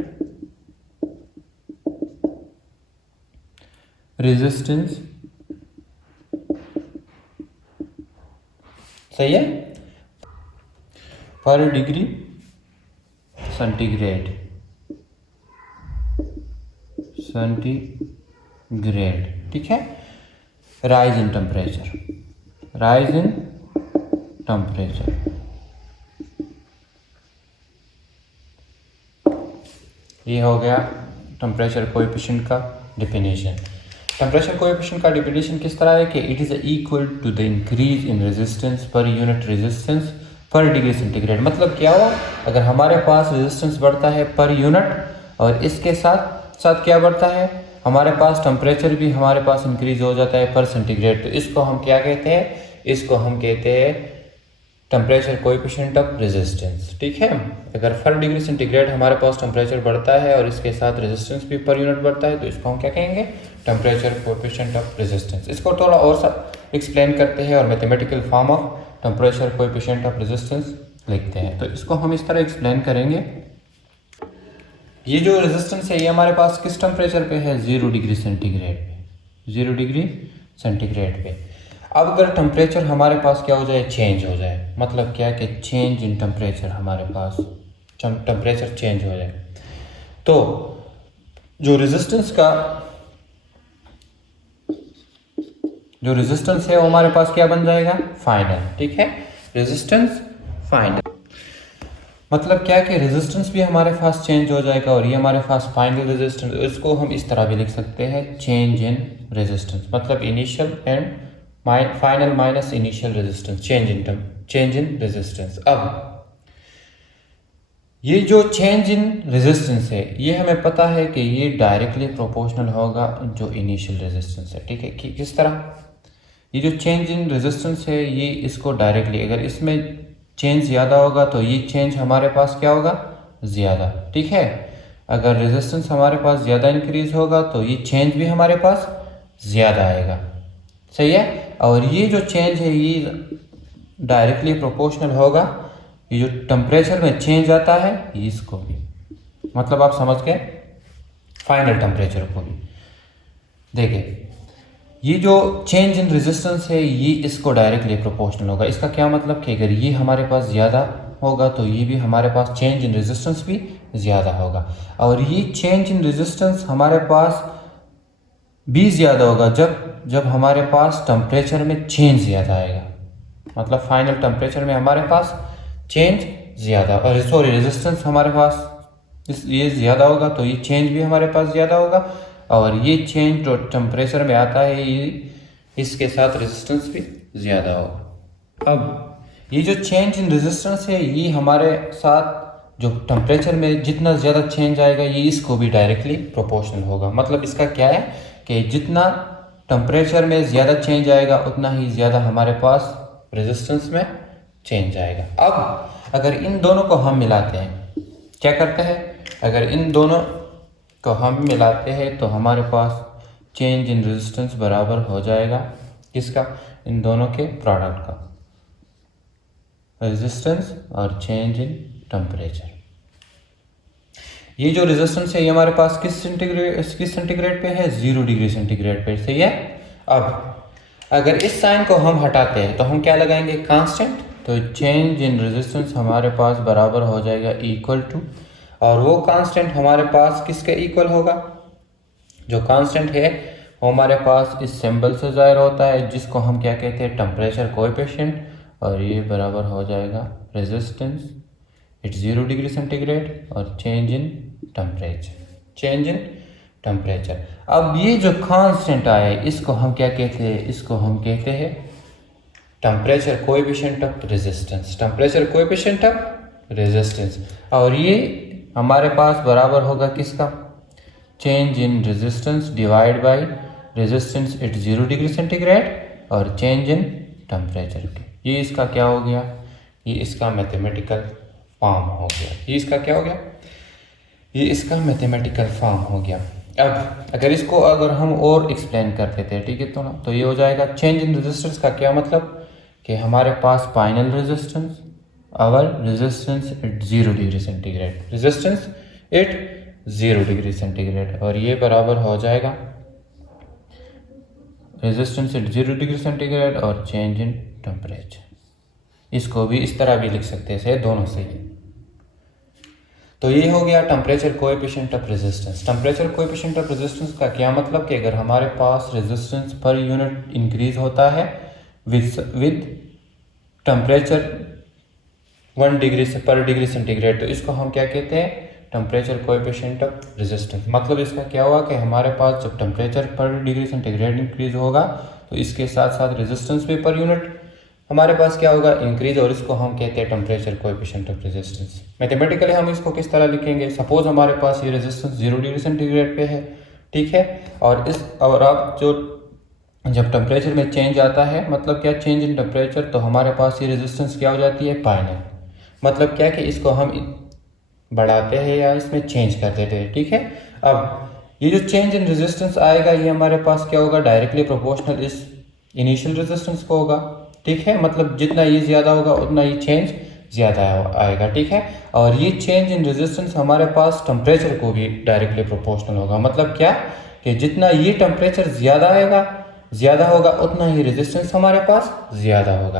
resistance। सही है, पर डिग्री सेंटीग्रेड ठीक है, राइज इन टेम्परेचर ये हो गया टेम्परेचर कोएफिशिएंट का डिफिनेशन। टेम्परेचर कोएफिशिएंट का डिफिनेशन किस तरह है कि it is equal to the increase in resistance per unit resistance per degree centigrade. मतलब क्या हुआ, अगर हमारे पास रेजिस्टेंस बढ़ता है पर यूनिट और इसके साथ साथ क्या बढ़ता है, हमारे पास टेम्परेचर भी हमारे पास इंक्रीज हो जाता है पर सेंटीग्रेड, तो इसको हम क्या कहते हैं, इसको हम कहते हैं टेम्परेचर कोएफिशिएंट ऑफ रेजिस्टेंस। ठीक है, अगर पर डिग्री सेंटीग्रेड हमारे पास टेम्परेचर बढ़ता है और इसके साथ रेजिस्टेंस भी पर यूनिट बढ़ता है, तो इसको हम क्या कहेंगे, टेम्परेचर कोएफिशिएंट ऑफ रेजिस्टेंस। इसको थोड़ा और सा एक्सप्लेन करते हैं और mathematical form of temperature coefficient of resistance लिखते हैं। तो इसको हम इस तरह एक्सप्लेन करेंगे, ये जो रेजिस्टेंस है ये हमारे पास किस टेम्परेचर पे है, 0 डिग्री सेंटीग्रेड पे, 0 डिग्री सेंटीग्रेड पे। अब अगर टेम्परेचर हमारे पास क्या हो जाए, चेंज हो जाए, मतलब क्या कि चेंज इन टेम्परेचर, हमारे पास टेम्परेचर चेंज हो जाए, तो जो रेजिस्टेंस है वो हमारे पास क्या बन जाएगा, फाइनल। ठीक है, रेजिस्टेंस फाइनल, मतलब क्या कि रेजिस्टेंस भी हमारे पास चेंज हो जाएगा और ये हमारे पास फाइनल रेजिस्टेंस। इसको हम इस तरह भी लिख सकते हैं, चेंज इन रेजिस्टेंस, मतलब initial and final minus initial resistance, change in resistance. अब ये जो चेंज इन रेजिस्टेंस है ये हमें पता है कि ये डायरेक्टली प्रोपोर्शनल होगा जो इनिशियल रेजिस्टेंस है। ठीक है, कि किस तरह, ये जो चेंज इन रेजिस्टेंस है ये इसको डायरेक्टली, अगर इसमें चेंज ज़्यादा होगा तो ये चेंज हमारे पास क्या होगा, ज़्यादा। ठीक है, अगर रेजिस्टेंस हमारे पास ज़्यादा इंक्रीज होगा तो ये चेंज भी हमारे पास ज़्यादा आएगा। सही है, और ये जो चेंज है ये डायरेक्टली प्रोपोर्शनल होगा, ये जो टेम्परेचर में चेंज आता है ये इसको भी, मतलब आप समझ गए, फाइनल टेम्परेचर को भी। देखिए ये जो चेंज इन रेजिस्टेंस है ये इसको डायरेक्टली प्रोपोर्शनल होगा। इसका क्या मतलब कि अगर ये हमारे पास ज़्यादा होगा तो ये भी हमारे पास चेंज इन रेजिस्टेंस भी ज़्यादा होगा, और ये चेंज इन रेजिस्टेंस हमारे पास भी ज़्यादा होगा जब हमारे पास टेम्परेचर में चेंज ज़्यादा आएगा, मतलब फाइनल टेम्परेचर में हमारे पास चेंज ज़्यादा, और सॉरी रेजिस्टेंस हमारे पास ये ज़्यादा होगा तो ये चेंज भी हमारे पास ज़्यादा होगा, और ये चेंज जो टेम्परेचर में आता है ये इसके साथ रेजिस्टेंस भी ज़्यादा होगा। अब ये जो चेंज इन रेजिस्टेंस है ये हमारे साथ जो टेम्परेचर में जितना ज़्यादा चेंज आएगा ये इसको भी डायरेक्टली प्रोपोर्शनल होगा। मतलब इसका क्या है कि जितना टेम्परेचर में ज़्यादा चेंज आएगा उतना ही ज़्यादा हमारे पास रेजिस्टेंस में चेंज आएगा। अब अगर इन दोनों को हम मिलाते हैं, क्या करते हैं, अगर इन दोनों को हम मिलाते हैं तो हमारे पास चेंज इन रेजिस्टेंस बराबर हो जाएगा किसका, इन दोनों के प्रोडक्ट का, रेजिस्टेंस और चेंज इन टेम्परेचर। ये जो रेजिस्टेंस है ये हमारे पास किस सेंटीग्रेड पे है, 0 डिग्री सेंटीग्रेड पे। सही है, अब अगर इस साइन को हम हटाते हैं तो हम क्या लगाएंगे, कांस्टेंट, तो चेंज इन रेजिस्टेंस हमारे पास बराबर हो जाएगा इक्वल टू, और वो कांस्टेंट हमारे पास किसके इक्वल होगा, जो कांस्टेंट है वो हमारे पास इस सिंबल से जाहिर होता है जिसको हम क्या कहते हैं, टेम्परेचर कोएफिशिएंट, और ये बराबर हो जाएगा रेजिस्टेंस इट 0 डिग्री सेंटीग्रेड और चेंज इन टेम्परेचर। अब ये जो कांस्टेंट आया है इसको हम क्या कहते हैं, इसको हम कहते हैं टेम्परेचर कोएफिशिएंट ऑफ रेजिस्टेंस, और ये हमारे पास बराबर होगा किसका, change in resistance divide by resistance at 0 degree centigrade और चेंज इन टेम्परेचर के। ये इसका क्या हो गया, ये इसका मैथमेटिकल फॉर्म हो गया। ये इसका क्या हो गया, ये इसका मैथमेटिकल फॉर्म हो गया। अब अगर इसको अगर हम और एक्सप्लेन कर देते हैं, ठीक है, तो ये हो जाएगा चेंज इन रेजिस्टेंस का क्या मतलब कि हमारे पास final resistance, our resistance at 0 degree centigrade, resistance at 0 degree centigrade, और ये बराबर हो जाएगा रेजिस्टेंस एट 0 डिग्री सेंटीग्रेड और चेंज इन टेम्परेचर। इसको भी इस तरह भी लिख सकते हैं, दोनों से ही। तो ये हो गया temperature coefficient of resistance. Temperature coefficient of resistance का क्या मतलब कि अगर हमारे पास रेजिस्टेंस पर यूनिट इंक्रीज होता है विद टेम्परेचर 1 डिग्री से पर डिग्री सेंटीग्रेड, तो इसको हम क्या कहते हैं, टेम्परेचर कोएफिशिएंट ऑफ रेजिस्टेंस। मतलब इसका क्या हुआ कि हमारे पास जब टेम्परेचर पर डिग्री सेंटीग्रेड इंक्रीज होगा तो इसके साथ साथ रेजिस्टेंस भी पर यूनिट हमारे पास क्या होगा, इंक्रीज, और इसको हम कहते हैं temperature coefficient of resistance. Mathematically हम इसको किस तरह लिखेंगे, सपोज हमारे पास ये रेजिस्टेंस 0 डिग्री सेंटीग्रेड पे है, ठीक है, और आप जब टेम्परेचर में चेंज आता है, मतलब क्या, चेंज इन टेम्परेचर, तो हमारे पास ये रेजिस्टेंस क्या हो जाती है, फाइनल। मतलब क्या कि इसको हम बढ़ाते हैं या इसमें चेंज कर देते हैं, ठीक है। अब ये जो चेंज इन रेजिस्टेंस आएगा, ये हमारे पास क्या होगा, डायरेक्टली प्रोपोर्शनल इस इनिशियल रेजिस्टेंस को होगा, ठीक है। मतलब जितना ये ज़्यादा होगा उतना ही चेंज ज़्यादा आएगा, ठीक है। और ये चेंज इन रेजिस्टेंस हमारे पास टेम्परेचर को भी डायरेक्टली प्रोपोर्शनल होगा। मतलब क्या कि जितना ये टेम्परेचर ज़्यादा होगा उतना ही रेजिस्टेंस हमारे पास ज़्यादा होगा।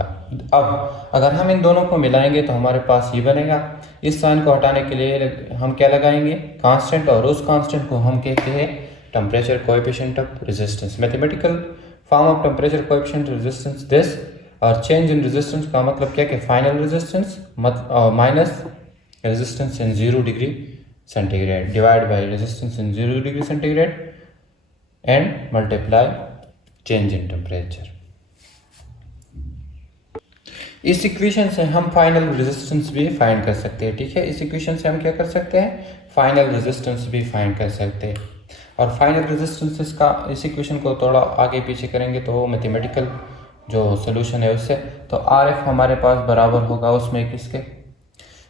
अब अगर हम इन दोनों को मिलाएंगे तो हमारे पास ये बनेगा। इस साइन को हटाने के लिए हम क्या लगाएंगे, कांस्टेंट, और उस कांस्टेंट को हम कहते हैं temperature coefficient of resistance. Mathematical form of temperature coefficient resistance this, और चेंज इन रेजिस्टेंस का मतलब क्या कि final resistance minus resistance in 0 degree centigrade divide by resistance in 0 degree centigrade and multiply change in temperature. इस equation से हम final resistance भी find कर सकते हैं, ठीक है। इस इक्वेशन से हम क्या कर सकते हैं, फाइनल रेजिस्टेंस भी फाइंड कर सकते हैं। और फाइनल रेजिस्टेंस का इस इक्वेशन को थोड़ा आगे पीछे करेंगे तो मैथमेटिकल जो सोल्यूशन है उससे, तो RF हमारे पास बराबर होगा उसमें किसके,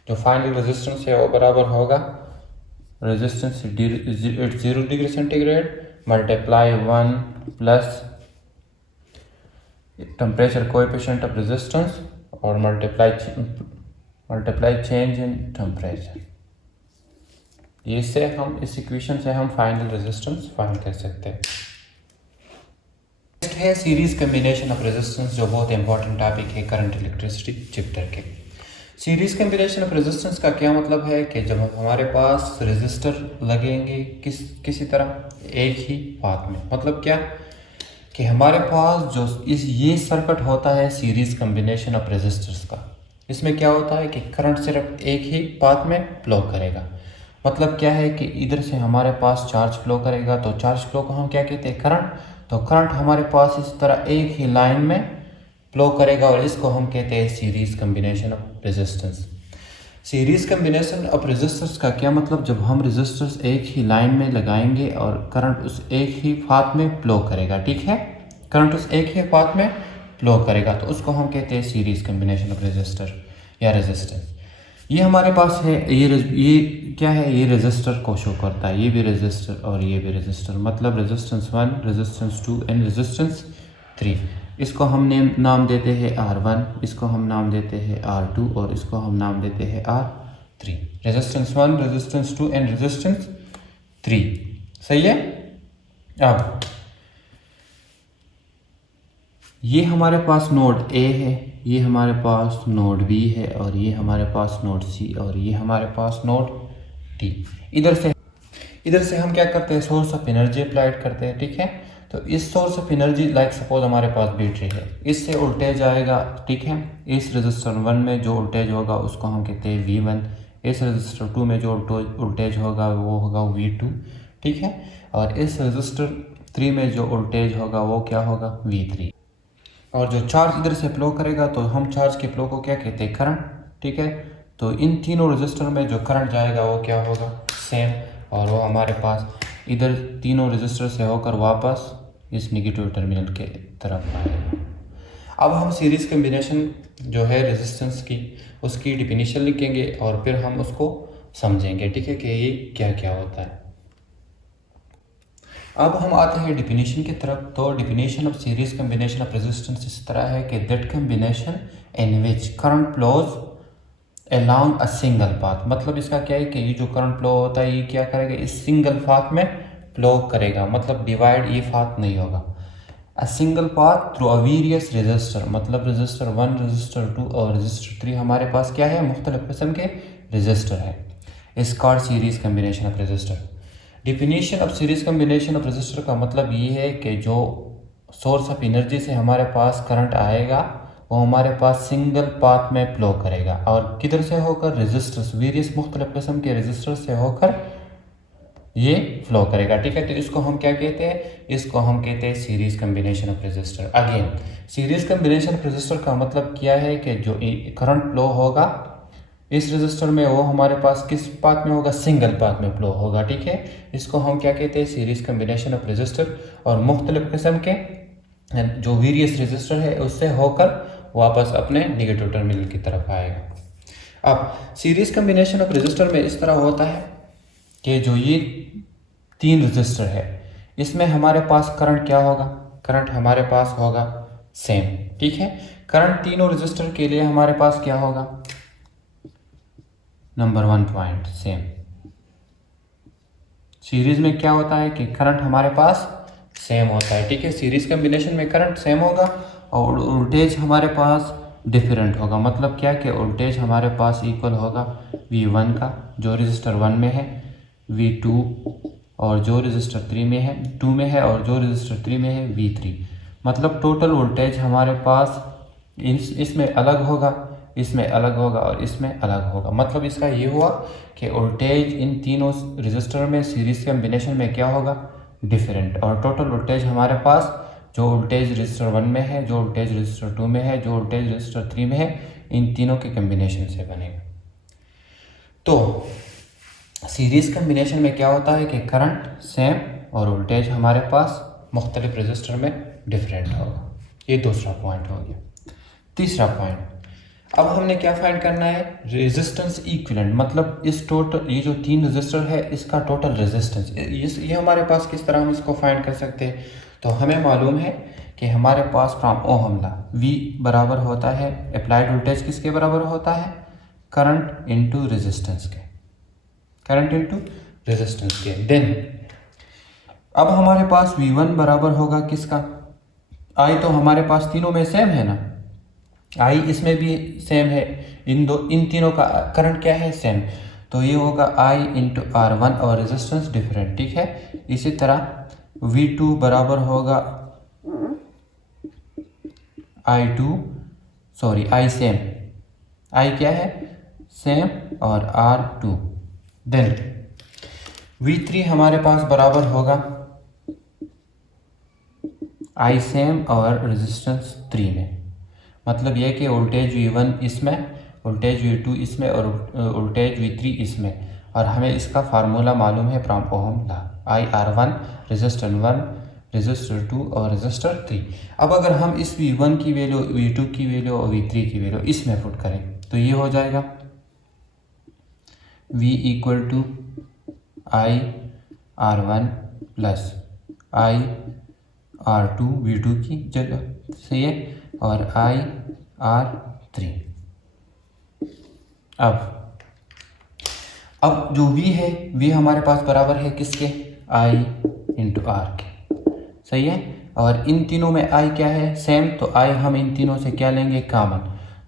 जो फाइनल रेजिस्टेंस है वो बराबर होगा resistance 0 degree centigrade multiply 1 plus temperature coefficient of resistance और मल्टीप्लाई चेंज इन टेम्परेचर। इससे हम इस इक्वेशन से हम फाइनल रेजिस्टेंस फाइंड कर सकते हैं। नेक्स्ट है सीरीज कम्बिनेशन ऑफ रेजिस्टेंस, जो बहुत इंपॉर्टेंट टॉपिक है करंट इलेक्ट्रिसिटी चैप्टर के। सीरीज कम्बिनेशन ऑफ रेजिस्टेंस का क्या मतलब है कि जब हमारे पास रेजिस्टर लगेंगे किसी तरह एक ही पाथ में, मतलब क्या कि हमारे पास जो ये सर्किट होता है सीरीज कम्बिनेशन ऑफ रेजिस्टर्स का, इसमें क्या होता है कि करंट सिर्फ एक ही पाथ में फ्लो करेगा। मतलब क्या है कि इधर से हमारे पास चार्ज फ्लो करेगा, तो चार्ज फ्लो को हम क्या कहते हैं, करंट। तो करंट हमारे पास इस तरह एक ही लाइन में फ्लो करेगा, और इसको हम कहते हैं series combination of resistance. Series combination of resistors का क्या मतलब, जब हम रेजिस्टर्स एक ही लाइन में लगाएंगे और करंट उस एक ही पाथ में फ्लो करेगा, ठीक है, करंट उस एक ही पाथ में फ्लो करेगा, तो उसको हम कहते हैं सीरीज कम्बिनेशन ऑफ रेजिस्टर या रेजिस्टेंस। ये हमारे पास है, ये क्या है, ये रेजिस्टर को शो करता है, ये भी रेजिस्टर और ये भी रेजिस्टर, मतलब रेजिस्टेंस 1, रेजिस्टेंस 2 एंड रेजिस्टेंस 3। इसको हम नाम देते हैं R1, इसको हम नाम देते हैं R2 और इसको हम नाम देते हैं R3। Resistance 1, resistance 2 and resistance 3, सही है। अब ये हमारे पास नोड A है, ये हमारे पास नोड B है, और ये हमारे पास नोड C, और ये हमारे पास नोड D। इधर से हम क्या करते हैं, सोर्स ऑफ एनर्जी अप्लाइड करते हैं, ठीक है। तो इस source of energy, like suppose हमारे पास बैटरी है, इससे वोल्टेज आएगा, ठीक है। इस रेजिस्टर 1 में जो वोल्टेज होगा उसको हम कहते हैं V1, इस रेजिस्टर 2 में जो वोल्टेज होगा वो होगा V2, ठीक है। और इस रेजिस्टर 3 में जो वोल्टेज होगा वो क्या होगा, V3। और जो चार्ज इधर से फ्लो करेगा, तो हम चार्ज के फ्लो को क्या कहते हैं, करंट, ठीक है। तो इन तीनों रेजिस्टर में जो करंट जाएगा वो क्या होगा, सेम, और वो हमारे पास इधर तीनों रेजिस्टर से होकर वापस इस नेगेटिव टर्मिनल के तरफ आएगा। अब हम सीरीज कम्बिनेशन जो है रेजिस्टेंस की, उसकी डिफिनीशन लिखेंगे और फिर हम उसको समझेंगे, ठीक है, कि ये क्या क्या होता है। अब हम आते हैं डिफिनीशन की तरफ। तो definition of series combination of resistance इस तरह है कि that combination in which current flows along a single path. मतलब इसका क्या है कि ये जो करंट फ्लो होता है ये क्या करेगा, इस सिंगल पाथ में फ्लो करेगा, मतलब डिवाइड ये पाथ नहीं होगा। A single path through a various resistor, मतलब रेजिस्टर 1, रेजिस्टर 2 और रेजिस्टर 3 हमारे पास क्या है, मुख्तलिफ किस्म के रेजिस्टर है। Is called series combination of resistor. Definition of series combination of resistor का मतलब ये है कि जो सोर्स ऑफ एनर्जी से हमारे पास करंट आएगा वो हमारे पास सिंगल पाथ में फ्लो करेगा, और किधर से होकर, रेजिस्टर्स, वेरियस मुख्तलिफ किस्म के रेजिस्टर से होकर ये फ्लो करेगा, ठीक है। तो इसको हम क्या कहते हैं, इसको हम कहते हैं series combination of resistor. Again series combination of resistor का मतलब क्या है कि जो करंट फ्लो होगा इस रेजिस्टर में वो हमारे पास किस पाथ में होगा, सिंगल पाथ में फ्लो होगा, ठीक है। इसको हम क्या कहते हैं, सीरीज कम्बिनेशन ऑफ रेजिस्टर। और मुख्तलिफ किस्म के जो वेरियस रेजिस्टर है उससे होकर वापस अपने निगेटिव टर्मिनल की तरफ आएगा। अब सीरीज कम्बिनेशन ऑफ रेजिस्टर में इस तरह होता है कि जो ये 3 रेजिस्टर है इसमें हमारे पास करंट क्या होगा, करंट हमारे पास होगा सेम, ठीक है। करंट तीनों रेजिस्टर के लिए हमारे पास क्या होगा, नंबर 1 पॉइंट सेम। सीरीज में क्या होता है कि करंट हमारे पास सेम होता है, ठीक है। सीरीज कम्बिनेशन में करंट सेम होगा और वोल्टेज हमारे पास डिफरेंट होगा। मतलब क्या कि वोल्टेज हमारे पास इक्वल होगा V1 का जो रजिस्टर 1 में है, V2 और जो रजिस्टर 3 में है 2 में है और जो रजिस्टर 3 में है V3। मतलब टोटल वोल्टेज हमारे पास इसमें अलग होगा, इसमें अलग होगा और इसमें अलग होगा। मतलब इसका ये हुआ कि वोल्टेज इन तीनों रजिस्टर में सीरीज कम्बिनेशन में क्या होगा, डिफरेंट। और टोटल वोल्टेज हमारे पास जो वोल्टेज रजिस्टर 1 में है, जो वोल्टेज रजिस्टर 2 में है, जो वोल्टेज रजिस्टर 3 में है, इन तीनों के कम्बिनेशन से बनेगा। तो सीरीज कम्बिनेशन में क्या होता है कि करंट सेम और वोल्टेज हमारे पास मुख्तलिफ रजिस्टर में डिफरेंट होगा। ये दूसरा पॉइंट हो गया। तीसरा पॉइंट, अब हमने क्या फाइंड करना है, रेजिस्टेंस इक्विवेलेंट। मतलब इस टोटल ये जो 3 रजिस्टर है इसका टोटल रेजिस्टेंस ये हमारे पास किस तरह हम इसको फाइंड कर सकते हैं। तो हमें मालूम है कि हमारे पास फ्रॉम ओहम लॉ V बराबर होता है अप्लाइड वोल्टेज किसके बराबर होता है, करंट इनटू रेजिस्टेंस के, करंट इनटू रेजिस्टेंस के। देन अब हमारे पास V1 बराबर होगा किसका, I तो हमारे पास तीनों में सेम है ना, I इसमें भी सेम है, इन तीनों का करंट क्या है, सेम। तो ये होगा I इंटू R1 और रेजिस्टेंस डिफरेंट, ठीक है। इसी तरह V2 बराबर होगा I सेम, I क्या है सेम और R2। देन V3 हमारे पास बराबर होगा I सेम और रेजिस्टेंस 3 में। मतलब यह कि वोल्टेज V1 इसमें, वोल्टेज V2 इसमें और वोल्टेज V3 इसमें। और हमें इसका फार्मूला मालूम है from Ohm law, IR1 resistor 1 resistor 2 और रेजिस्टर 3। अब अगर हम इस V1 की वैल्यू, V2 की वैल्यू और V3 की वैल्यू इसमें पुट करें तो ये हो जाएगा V equal to IR1 plus IR2 V2 की जगह से ये और IR3। अब जो V है, V हमारे पास बराबर है किसके, I इंटू R के, सही है। और इन तीनों में I क्या है, सेम। तो I हम इन तीनों से क्या लेंगे, कॉमन।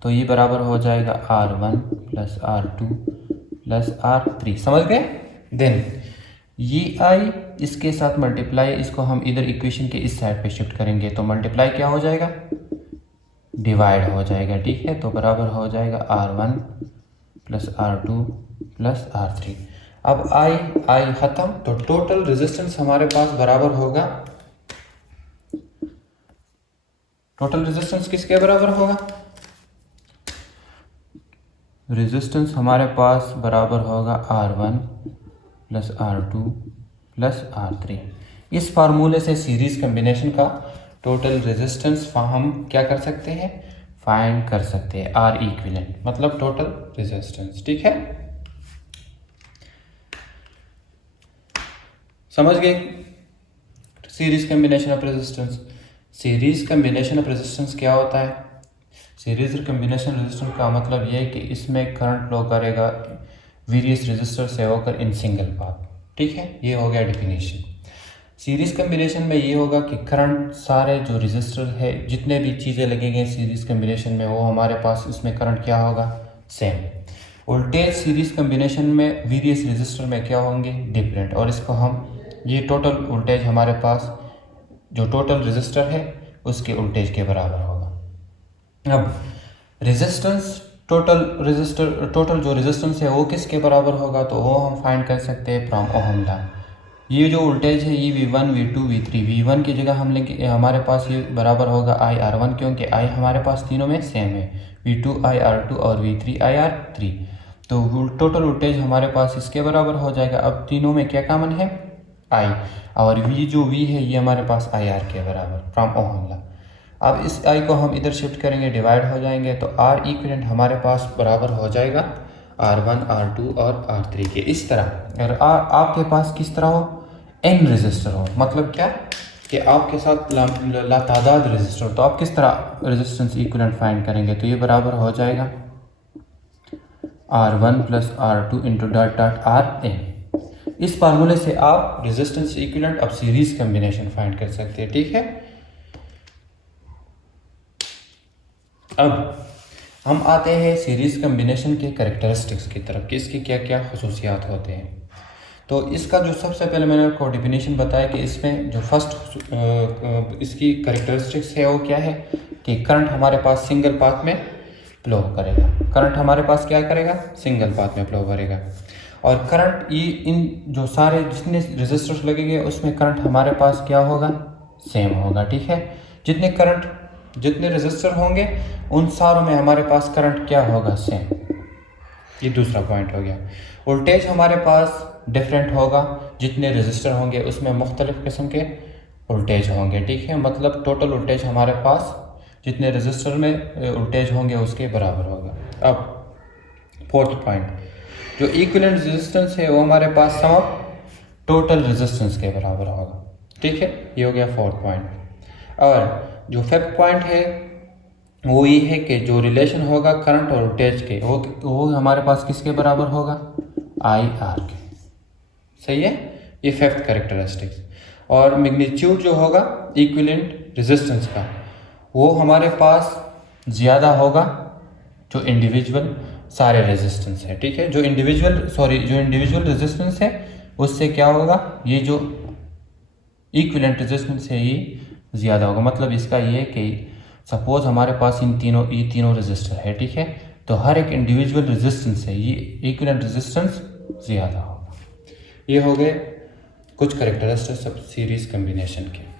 तो ये बराबर हो जाएगा R1 plus R2 plus R3, समझ गए। देन ये I इसके साथ मल्टीप्लाई, इसको हम इधर इक्वेशन के इस साइड पे शिफ्ट करेंगे तो मल्टीप्लाई क्या हो जाएगा, डिवाइड हो जाएगा, ठीक है। तो बराबर हो जाएगा R1 plus R2 plus R3। अब I ख़त्म, तो टोटल रेजिस्टेंस हमारे पास बराबर होगा, टोटल रेजिस्टेंस किसके बराबर होगा, रेजिस्टेंस हमारे पास बराबर होगा R1 plus R2 plus R3। इस फार्मूले से सीरीज कम्बिनेशन का टोटल रेजिस्टेंस हम क्या कर सकते हैं, फाइंड कर सकते हैं, R इक्विवेलेंट मतलब टोटल रेजिस्टेंस, ठीक है। समझ गए series combination of resistance. Series combination of resistance क्या होता है, सीरीज कम्बिनेशन रेजिस्टेंस का मतलब यह है कि इसमें करंट फ्लो करेगा वेरियस रेजिस्टर से होकर इन सिंगल पाथ, ठीक है। ये हो गया डेफिनेशन। सीरीज कम्बिनेशन में ये होगा कि करंट सारे जो रेजिस्टर है, जितने भी चीज़ें लगेंगे सीरीज कम्बिनेशन में, वो हमारे पास इसमें करंट क्या होगा, सेम। वोल्टेज सीरीज कम्बिनेशन में वेरियस रेजिस्टर में क्या होंगे, डिफरेंट। और इसको हम ये टोटल वोल्टेज हमारे पास जो टोटल रेजिस्टर है उसके वोल्टेज के बराबर होगा। अब रेजिस्टेंस, टोटल जो रेजिस्टेंस है वो किसके बराबर होगा, तो वो हम फाइंड कर सकते हैं फ्रॉम ओहम लॉ। ये जो वोल्टेज है ये V1 V2 V3, V1 की जगह हम लेंगे, हमारे पास ये बराबर होगा IR1, क्योंकि I हमारे पास तीनों में सेम है, V2 IR2 और V3 IR3। तो टोटल वोल्टेज हमारे पास इसके बराबर हो जाएगा। अब तीनों में क्या कॉमन है, I, और V जो V है ये हमारे पास IR के बराबर फ्रॉम ओहम लॉ। अब इस I को हम इधर शिफ्ट करेंगे, डिवाइड हो जाएंगे, तो R इक्विवेलेंट हमारे पास बराबर हो जाएगा R1 R2 और R3 के। इस तरह अगर आपके पास किस तरह हो, n रजिस्टर हो, मतलब क्या कि आपके साथ लातादाद रजिस्टर, तो आप किस तरह रेजिस्टेंस इक्विवेलेंट फाइंड करेंगे, तो ये बराबर हो जाएगा R1 plus R2 into dot dot Rn। इस फार्मूले से आप रेजिस्टेंस इक्विवेलेंट अब सीरीज कम्बिनेशन फाइंड कर सकते हैं, ठीक है। अब हम आते हैं सीरीज कम्बिनेशन के कैरेक्टरिस्टिक्स की तरफ कि इसकी क्या क्या खसूसियात होते हैं। तो इसका जो सबसे पहले मैंने आपको डेफिनेशन बताया कि इसमें जो फर्स्ट इसकी कैरेक्टरिस्टिक्स है वो क्या है कि करंट हमारे पास सिंगल पाथ में फ्लो करेगा। करंट हमारे पास क्या करेगा, सिंगल पाथ में फ्लो करेगा। और करंट ये इन जो सारे जितने रेजिस्टर्स लगेंगे उसमें करंट हमारे पास क्या होगा, सेम होगा, ठीक है। जितने रेजिस्टर होंगे उन सारों में हमारे पास करंट क्या होगा, सेम। ये दूसरा पॉइंट हो गया। वोल्टेज हमारे पास डिफरेंट होगा, जितने रेजिस्टर होंगे उसमें मुख्तलिफ किस्म के वोल्टेज होंगे, ठीक है। मतलब टोटल वोल्टेज हमारे पास जितने रेजिस्टर में वोल्टेज होंगे उसके बराबर होगा। अब फोर्थ पॉइंट, जो इक्विवेलेंट रेजिस्टेंस है वो हमारे पास सम ऑफ टोटल रेजिस्टेंस के बराबर होगा, ठीक है। ये हो गया फोर्थ पॉइंट। और जो फिफ्थ पॉइंट है वो ये है कि जो रिलेशन होगा करंट और वोल्टेज के वो हमारे पास किसके बराबर होगा, IR के, सही है। ये फिफ्थ कैरेक्टरिस्टिक्स। और मैग्नीट्यूड जो होगा इक्विवेलेंट रेजिस्टेंस का वो हमारे पास ज़्यादा होगा जो इंडिविजुअल सारे रेजिस्टेंस है, ठीक है। जो इंडिविजुअल रेजिस्टेंस है उससे क्या होगा, ये जो इक्विवेलेंट रेजिस्टेंस है ये ज़्यादा होगा। मतलब इसका ये है कि सपोज हमारे पास ये तीनों रेजिस्टर है, ठीक है। तो हर एक इंडिविजुअल रेजिस्टेंस है, ये इक्विवेलेंट रेजिस्टेंस ज़्यादा होगा। ये हो गए कुछ कैरेक्टरिस्टिक्स ऑफ सीरीज कम्बिनेशन के।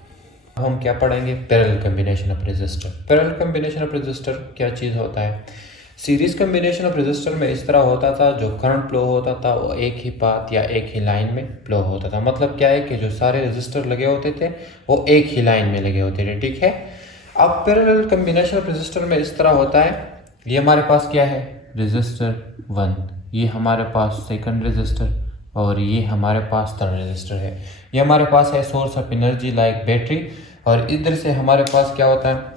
अब हम क्या पढ़ेंगे, parallel combination of resistor. Parallel combination of resistor क्या चीज़ होता है, सीरीज कम्बिनेशन ऑफ रेजिस्टर में इस तरह होता था, जो करंट फ्लो होता था वो एक ही पाथ या एक ही लाइन में फ्लो होता था। मतलब क्या है कि जो सारे रेजिस्टर लगे होते थे वो एक ही लाइन में लगे होते थे, ठीक है। अब पैरेलल कम्बिनेशन ऑफ रेजिस्टर में इस तरह होता है, ये हमारे पास क्या है, रेजिस्टर 1, ये हमारे पास सेकंड रेजिस्टर और ये हमारे पास थर्ड रेजिस्टर है। ये हमारे पास है source of energy like battery, और इधर से हमारे पास क्या होता है,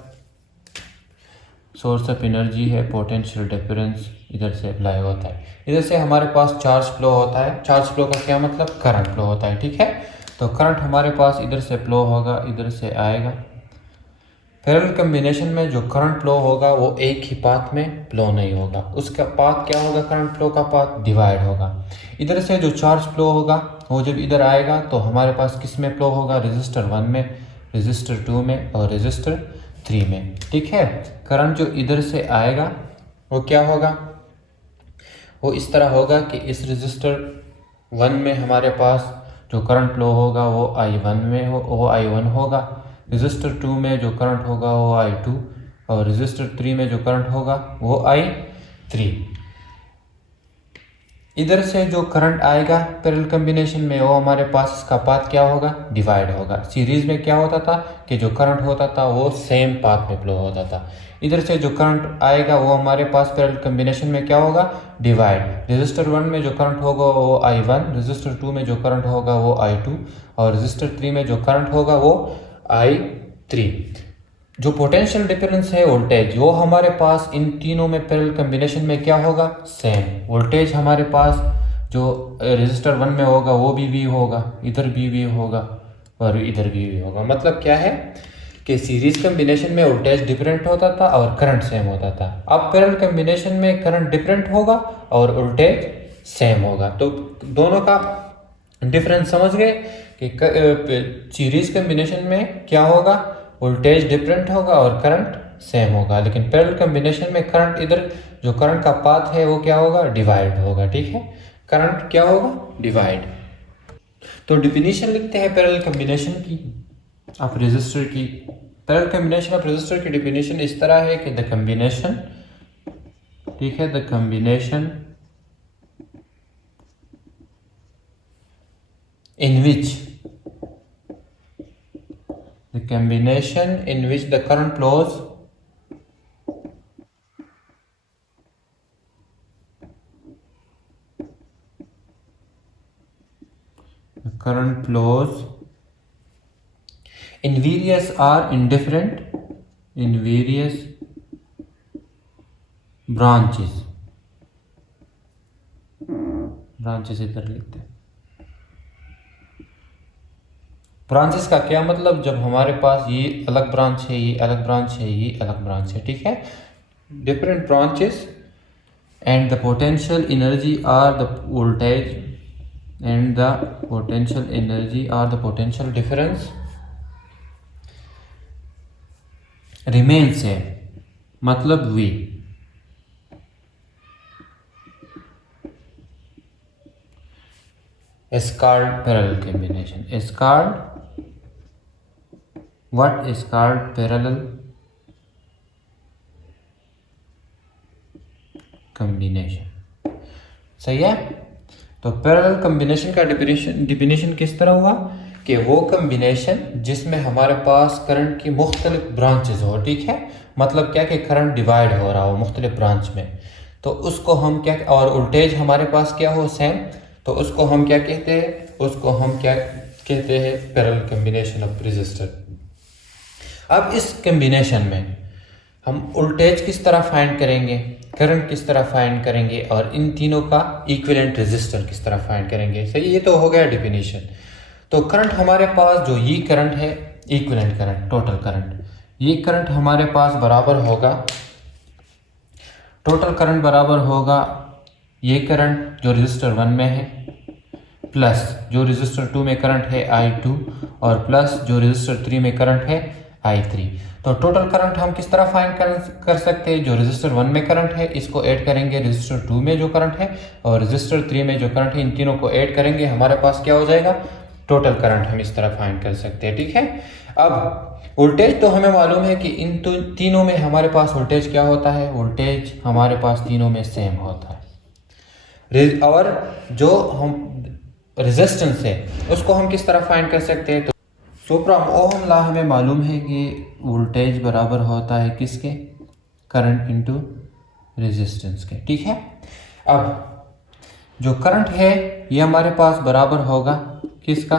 सोर्स ऑफ एनर्जी है, पोटेंशियल डिफरेंस इधर से अप्लाई होता है। इधर से हमारे पास चार्ज फ्लो होता है। चार्ज फ्लो का क्या मतलब, करंट फ्लो होता है, ठीक है। तो करंट हमारे पास इधर से फ्लो होगा, इधर से आएगा। पैरेलल कम्बिनेशन में जो करंट फ्लो होगा वो एक ही पाथ में फ्लो नहीं होगा, उसका पाथ क्या होगा, करंट फ्लो का पाथ डिवाइड होगा। इधर से जो चार्ज फ्लो होगा वो जब इधर आएगा तो हमारे पास किस में फ्लो होगा, रेजिस्टर 1 में, रेजिस्टर 2 में और रेजिस्टर 3 में, ठीक है। करंट जो इधर से आएगा वो क्या होगा, वो इस तरह होगा कि इस रेजिस्टर 1 में हमारे पास जो करंट फ्लो होगा वो I1 में वो I1 होगा। रेजिस्टर 2 में जो करंट होगा वो I2 और रेजिस्टर 3 में जो करंट होगा वो I3। इधर से जो करंट आएगा पैरेलल कम्बिनेशन में वो हमारे पास इसका पाथ क्या होगा, डिवाइड होगा। सीरीज में क्या होता था कि जो करंट होता था वो सेम पाथ में फ्लो होता था। इधर से जो करंट आएगा वो हमारे पास पैरेलल कम्बिनेशन में क्या होगा, डिवाइड। रेजिस्टर 1 में जो करंट होगा वो I1, रेजिस्टर 2 में जो करंट होगा वो I2 और रेजिस्टर 3 में जो करंट होगा वो I3। जो पोटेंशियल डिफरेंस है वोल्टेज, वो हमारे पास इन तीनों में पैरेलल कम्बिनेशन में क्या होगा, सेम। वोल्टेज हमारे पास जो रेजिस्टर 1 में होगा वो भी V होगा, इधर भी V होगा और इधर भी V होगा। मतलब क्या है कि सीरीज कम्बिनेशन में वोल्टेज डिफरेंट होता था और करंट सेम होता था। अब पैरेलल कम्बिनेशन में करंट डिफरेंट होगा और वोल्टेज सेम होगा। तो दोनों का डिफरेंस समझ गए कि सीरीज कम्बिनेशन में क्या होगा, वोल्टेज डिफरेंट होगा और करंट सेम होगा। लेकिन पैरेलल कम्बिनेशन में करंट इधर जो करंट का पाथ है वो क्या होगा, डिवाइड होगा, ठीक है। करंट क्या होगा, डिवाइड। तो डिफिनीशन लिखते हैं पैरेलल कॉम्बिनेशन की ऑफ रेजिस्टर की। पैरेलल कॉम्बिनेशन ऑफ रेजिस्टर की डिफिनीशन इस तरह है कि द कॉम्बिनेशन, ठीक है, the combination in which the combination in which the current flows in various or indifferent in various branches इधर लिखते हैं। ब्रांचेस का क्या मतलब, जब हमारे पास ये अलग ब्रांच है, ये अलग ब्रांच है, ये अलग ब्रांच है, ठीक है, different branches and the potential energy are the voltage and the potential energy are the potential difference remains है, मतलब V. is called parallel combination, is called, what is called parallel combination। सही है। तो parallel combination का definition किस तरह हुआ कि वो कॉम्बिनेशन जिसमें हमारे पास करंट की मुख्तलिफ ब्रांचेस हो, ठीक है, मतलब क्या कि करंट डिवाइड हो रहा हो मुख्तलिफ ब्रांच में, तो उसको हम क्या, और वोल्टेज हमारे पास क्या हो, सेम, तो उसको हम क्या कहते हैं, उसको हम क्या कहते हैं, पैरेलल कॉम्बिनेशन ऑफ रेजिस्टर। अब इस कॉम्बिनेशन में हम वोल्टेज किस तरह फाइंड करेंगे, करंट किस तरह फाइंड करेंगे, और इन तीनों का इक्विवेलेंट रेजिस्टर किस तरह फाइंड करेंगे। सही, ये तो हो गया डिफिनीशन। तो करंट हमारे पास जो ये करंट है, इक्विवेलेंट करंट, टोटल करंट, ये करंट हमारे पास बराबर होगा, टोटल करंट बराबर होगा ये करंट जो रजिस्टर 1 में है प्लस जो रजिस्टर 2 में करंट है I2 और प्लस जो रजिस्टर 3 में करंट है I3। तो टोटल करंट हम किस तरह फाइंड कर सकते हैं, जो रजिस्टर 1 में करंट है इसको ऐड करेंगे रजिस्टर 2 में जो करंट है और रजिस्टर 3 में जो करंट है, इन तीनों को ऐड करेंगे, हमारे पास क्या हो जाएगा, टोटल करंट। हम इस तरह फाइंड कर सकते हैं, ठीक है। अब वोल्टेज तो हमें मालूम है कि इन तीनों में हमारे पास वोल्टेज क्या होता है, वोल्टेज हमारे पास तीनों में सेम होता है, और जो हम रेजिस्टेंस है उसको हम किस तरह फाइंड कर सकते हैं। तो सुप्राम ओहम लॉ हमें मालूम है कि वोल्टेज बराबर होता है किसके, करंट इनटू रेजिस्टेंस के, ठीक है। अब जो करंट है ये हमारे पास बराबर होगा किसका,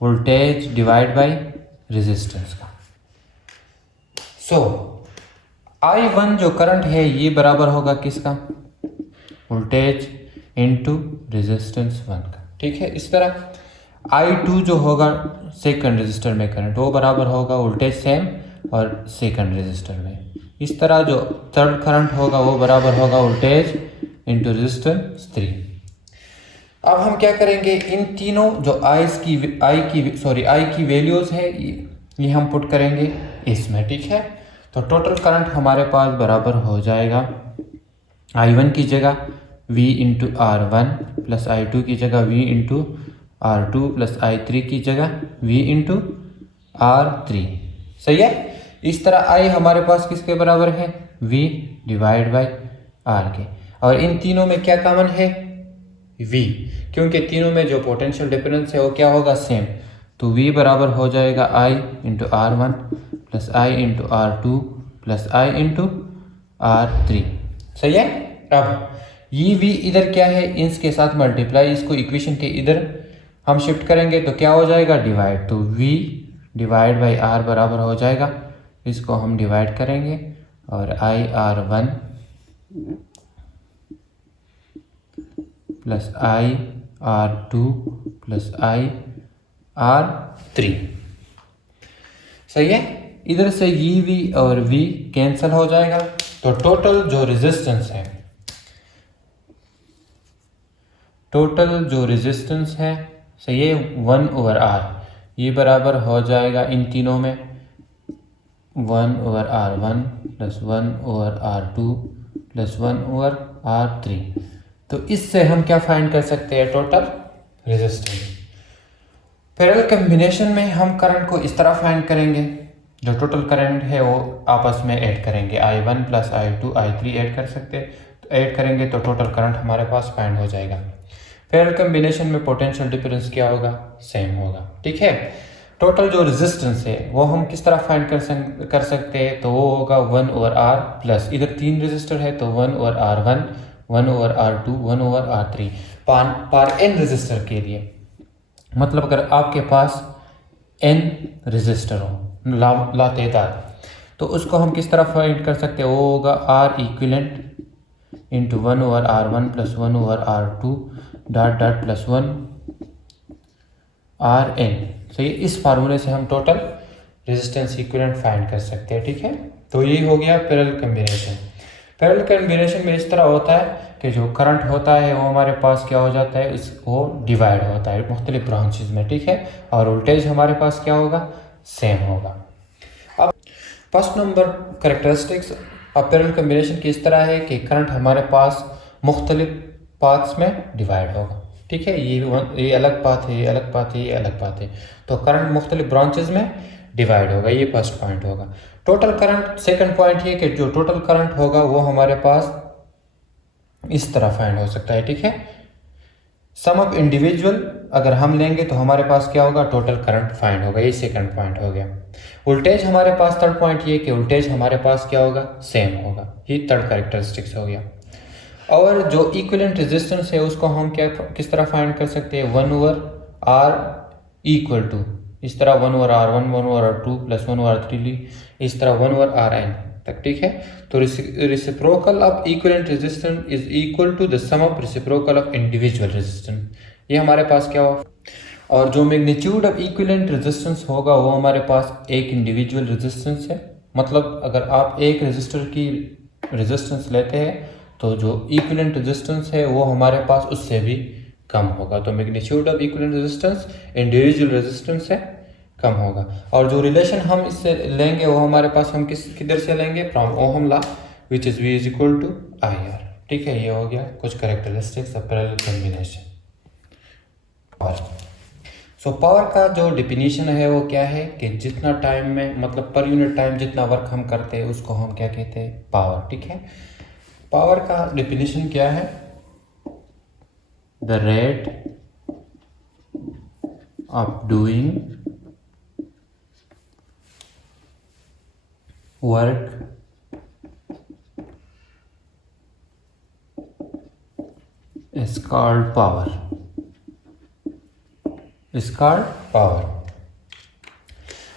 वोल्टेज डिवाइड बाय रेजिस्टेंस का। सो I1 जो करंट है ये बराबर होगा किसका, वोल्टेज इनटू रेजिस्टेंस 1 का, ठीक है। इस तरह I2 जो होगा सेकंड रेजिस्टर में करंट, वो बराबर होगा वोल्टेज सेम और सेकंड रेजिस्टर में। इस तरह जो थर्ड करंट होगा वो बराबर होगा वोल्टेज इनटू रेजिस्टेंस 3। अब हम क्या करेंगे, इन तीनों जो आई की वैल्यूज है ये हम पुट करेंगे इसमें, ठीक है। तो टोटल करंट हमारे पास बराबर हो जाएगा I1 की जगह V into R1 plus I2 की जगह V into R2 plus I3 की जगह V इंटू R3। सही है। इस तरह I हमारे पास किसके बराबर है, V डिवाइड बाय R के, और इन तीनों में क्या कॉमन है, V, क्योंकि तीनों में जो पोटेंशियल डिफरेंस है वो क्या होगा, सेम। तो V बराबर हो जाएगा I into R1 plus I into R2 plus I into R3। सही है। अब ये V इधर क्या है, इंस के साथ मल्टीप्लाई, इसको इक्वेशन के इधर हम शिफ्ट करेंगे तो क्या हो जाएगा, डिवाइड। तो V डिवाइड बाई R बराबर हो जाएगा, इसको हम डिवाइड करेंगे और IR1 plus IR2 plus IR3। सही है। इधर से ये V और V कैंसिल हो जाएगा, तो टोटल जो रेजिस्टेंस है, सही है, 1/R, ये बराबर हो जाएगा इन तीनों में 1/R1 plus 1/R2 plus 1/R3। तो इससे हम क्या फाइंड कर सकते हैं, टोटल रेजिस्टेंस। पैरेलल कॉम्बिनेशन में हम करंट को इस तरह फाइंड करेंगे, जो टोटल करंट है वो आपस में ऐड करेंगे, I1 plus I2 I3 add कर सकते हैं, तो ऐड करेंगे तो टोटल करंट हमारे पास फाइंड हो जाएगा। पैरेलल कॉम्बिनेशन में पोटेंशियल डिफरेंस क्या होगा, सेम होगा, ठीक है। टोटल जो रेजिस्टेंस है वो हम किस तरह फाइंड कर सकते हैं, तो वो होगा 1/R प्लस, इधर 3 रेजिस्टर है तो 1/R1, 1/R2, 1/R3 पार n रेजिस्टर के लिए। मतलब अगर आपके पास n रेजिस्टर हो लातेदार, तो उसको हम किस तरह फाइंड कर सकते हैं, वो होगा R equivalent into 1/R1 plus 1/R2 dot dot plus 1 RN। सही, इस फार्मूले से हम टोटल रेजिस्टेंस इक्विवेलेंट फाइंड कर सकते हैं, ठीक है। तो ये हो गया पैरेलल कॉम्बिनेशन। पैरेलल कॉम्बिनेशन में इस तरह होता है कि जो करंट होता है वो हमारे पास क्या हो जाता है, वो डिवाइड होता है मुख्तलिफ ब्रांचेस में, ठीक है, और वोल्टेज हमारे पास क्या होगा, सेम होगा। अब फर्स्ट नंबर करेक्टरिस्टिक्स अब पैरेलल कॉम्बिनेशन की इस तरह है कि करंट हमारे पास मुख्तलिफ पाथ्स में डिवाइड होगा, ठीक है। ये अलग पाथ है, ये अलग पाथ है, ये अलग पाथ है, तो करंट मुख्तलिफ ब्रांचेस में डिवाइड होगा, ये फर्स्ट पॉइंट होगा। टोटल करंट सेकंड पॉइंट ये कि जो टोटल करंट होगा वो हमारे पास इस तरह फाइंड हो सकता है, ठीक है। सम ऑफ इंडिविजुअल अगर हम लेंगे तो हमारे पास क्या होगा, टोटल करंट फाइंड होगा, ये सेकंड पॉइंट हो गया। वोल्टेज हमारे पास थर्ड पॉइंट ये कि वोल्टेज हमारे पास क्या होगा, सेम होगा, ये थर्ड कैरेक्टरिस्टिक्स हो गया। और जो इक्विवेलेंट रेजिस्टेंस है उसको हम किस तरह फाइंड कर सकते हैं, 1/R इक्वल टू, इस तरह 1/R1 1/R2 प्लस 1/R3 ली, इस तरह 1/RN तक, ठीक है। तो reciprocal of equivalent resistance is equal to the sum of reciprocal of individual resistance, ये हमारे पास क्या हो। और जो मैग्नीट्यूड ऑफ इक्विवेलेंट रेजिस्टेंस होगा वो हमारे पास एक इंडिविजुअल रेजिस्टेंस है, मतलब अगर आप एक रेजिस्टर की रेजिस्टेंस लेते हैं तो जो इक्विवेलेंट रेजिस्टेंस है वो हमारे पास उससे भी कम होगा, तो magnitude of equivalent resistance individual resistance से कम होगा। और जो रिलेशन हम इससे लेंगे वो हमारे पास हम किधर से लेंगे, from Ohm law which is V is equal to IR, ठीक है। ये हो गया कुछ characteristics of parallel combination. So power का जो डिफिनीशन है वो क्या है कि जितना टाइम में, मतलब पर यूनिट टाइम जितना वर्क हम करते हैं उसको हम क्या कहते हैं, पावर, ठीक है। पावर का डिफिनीशन क्या है, the rate of doing work is called power, is called power।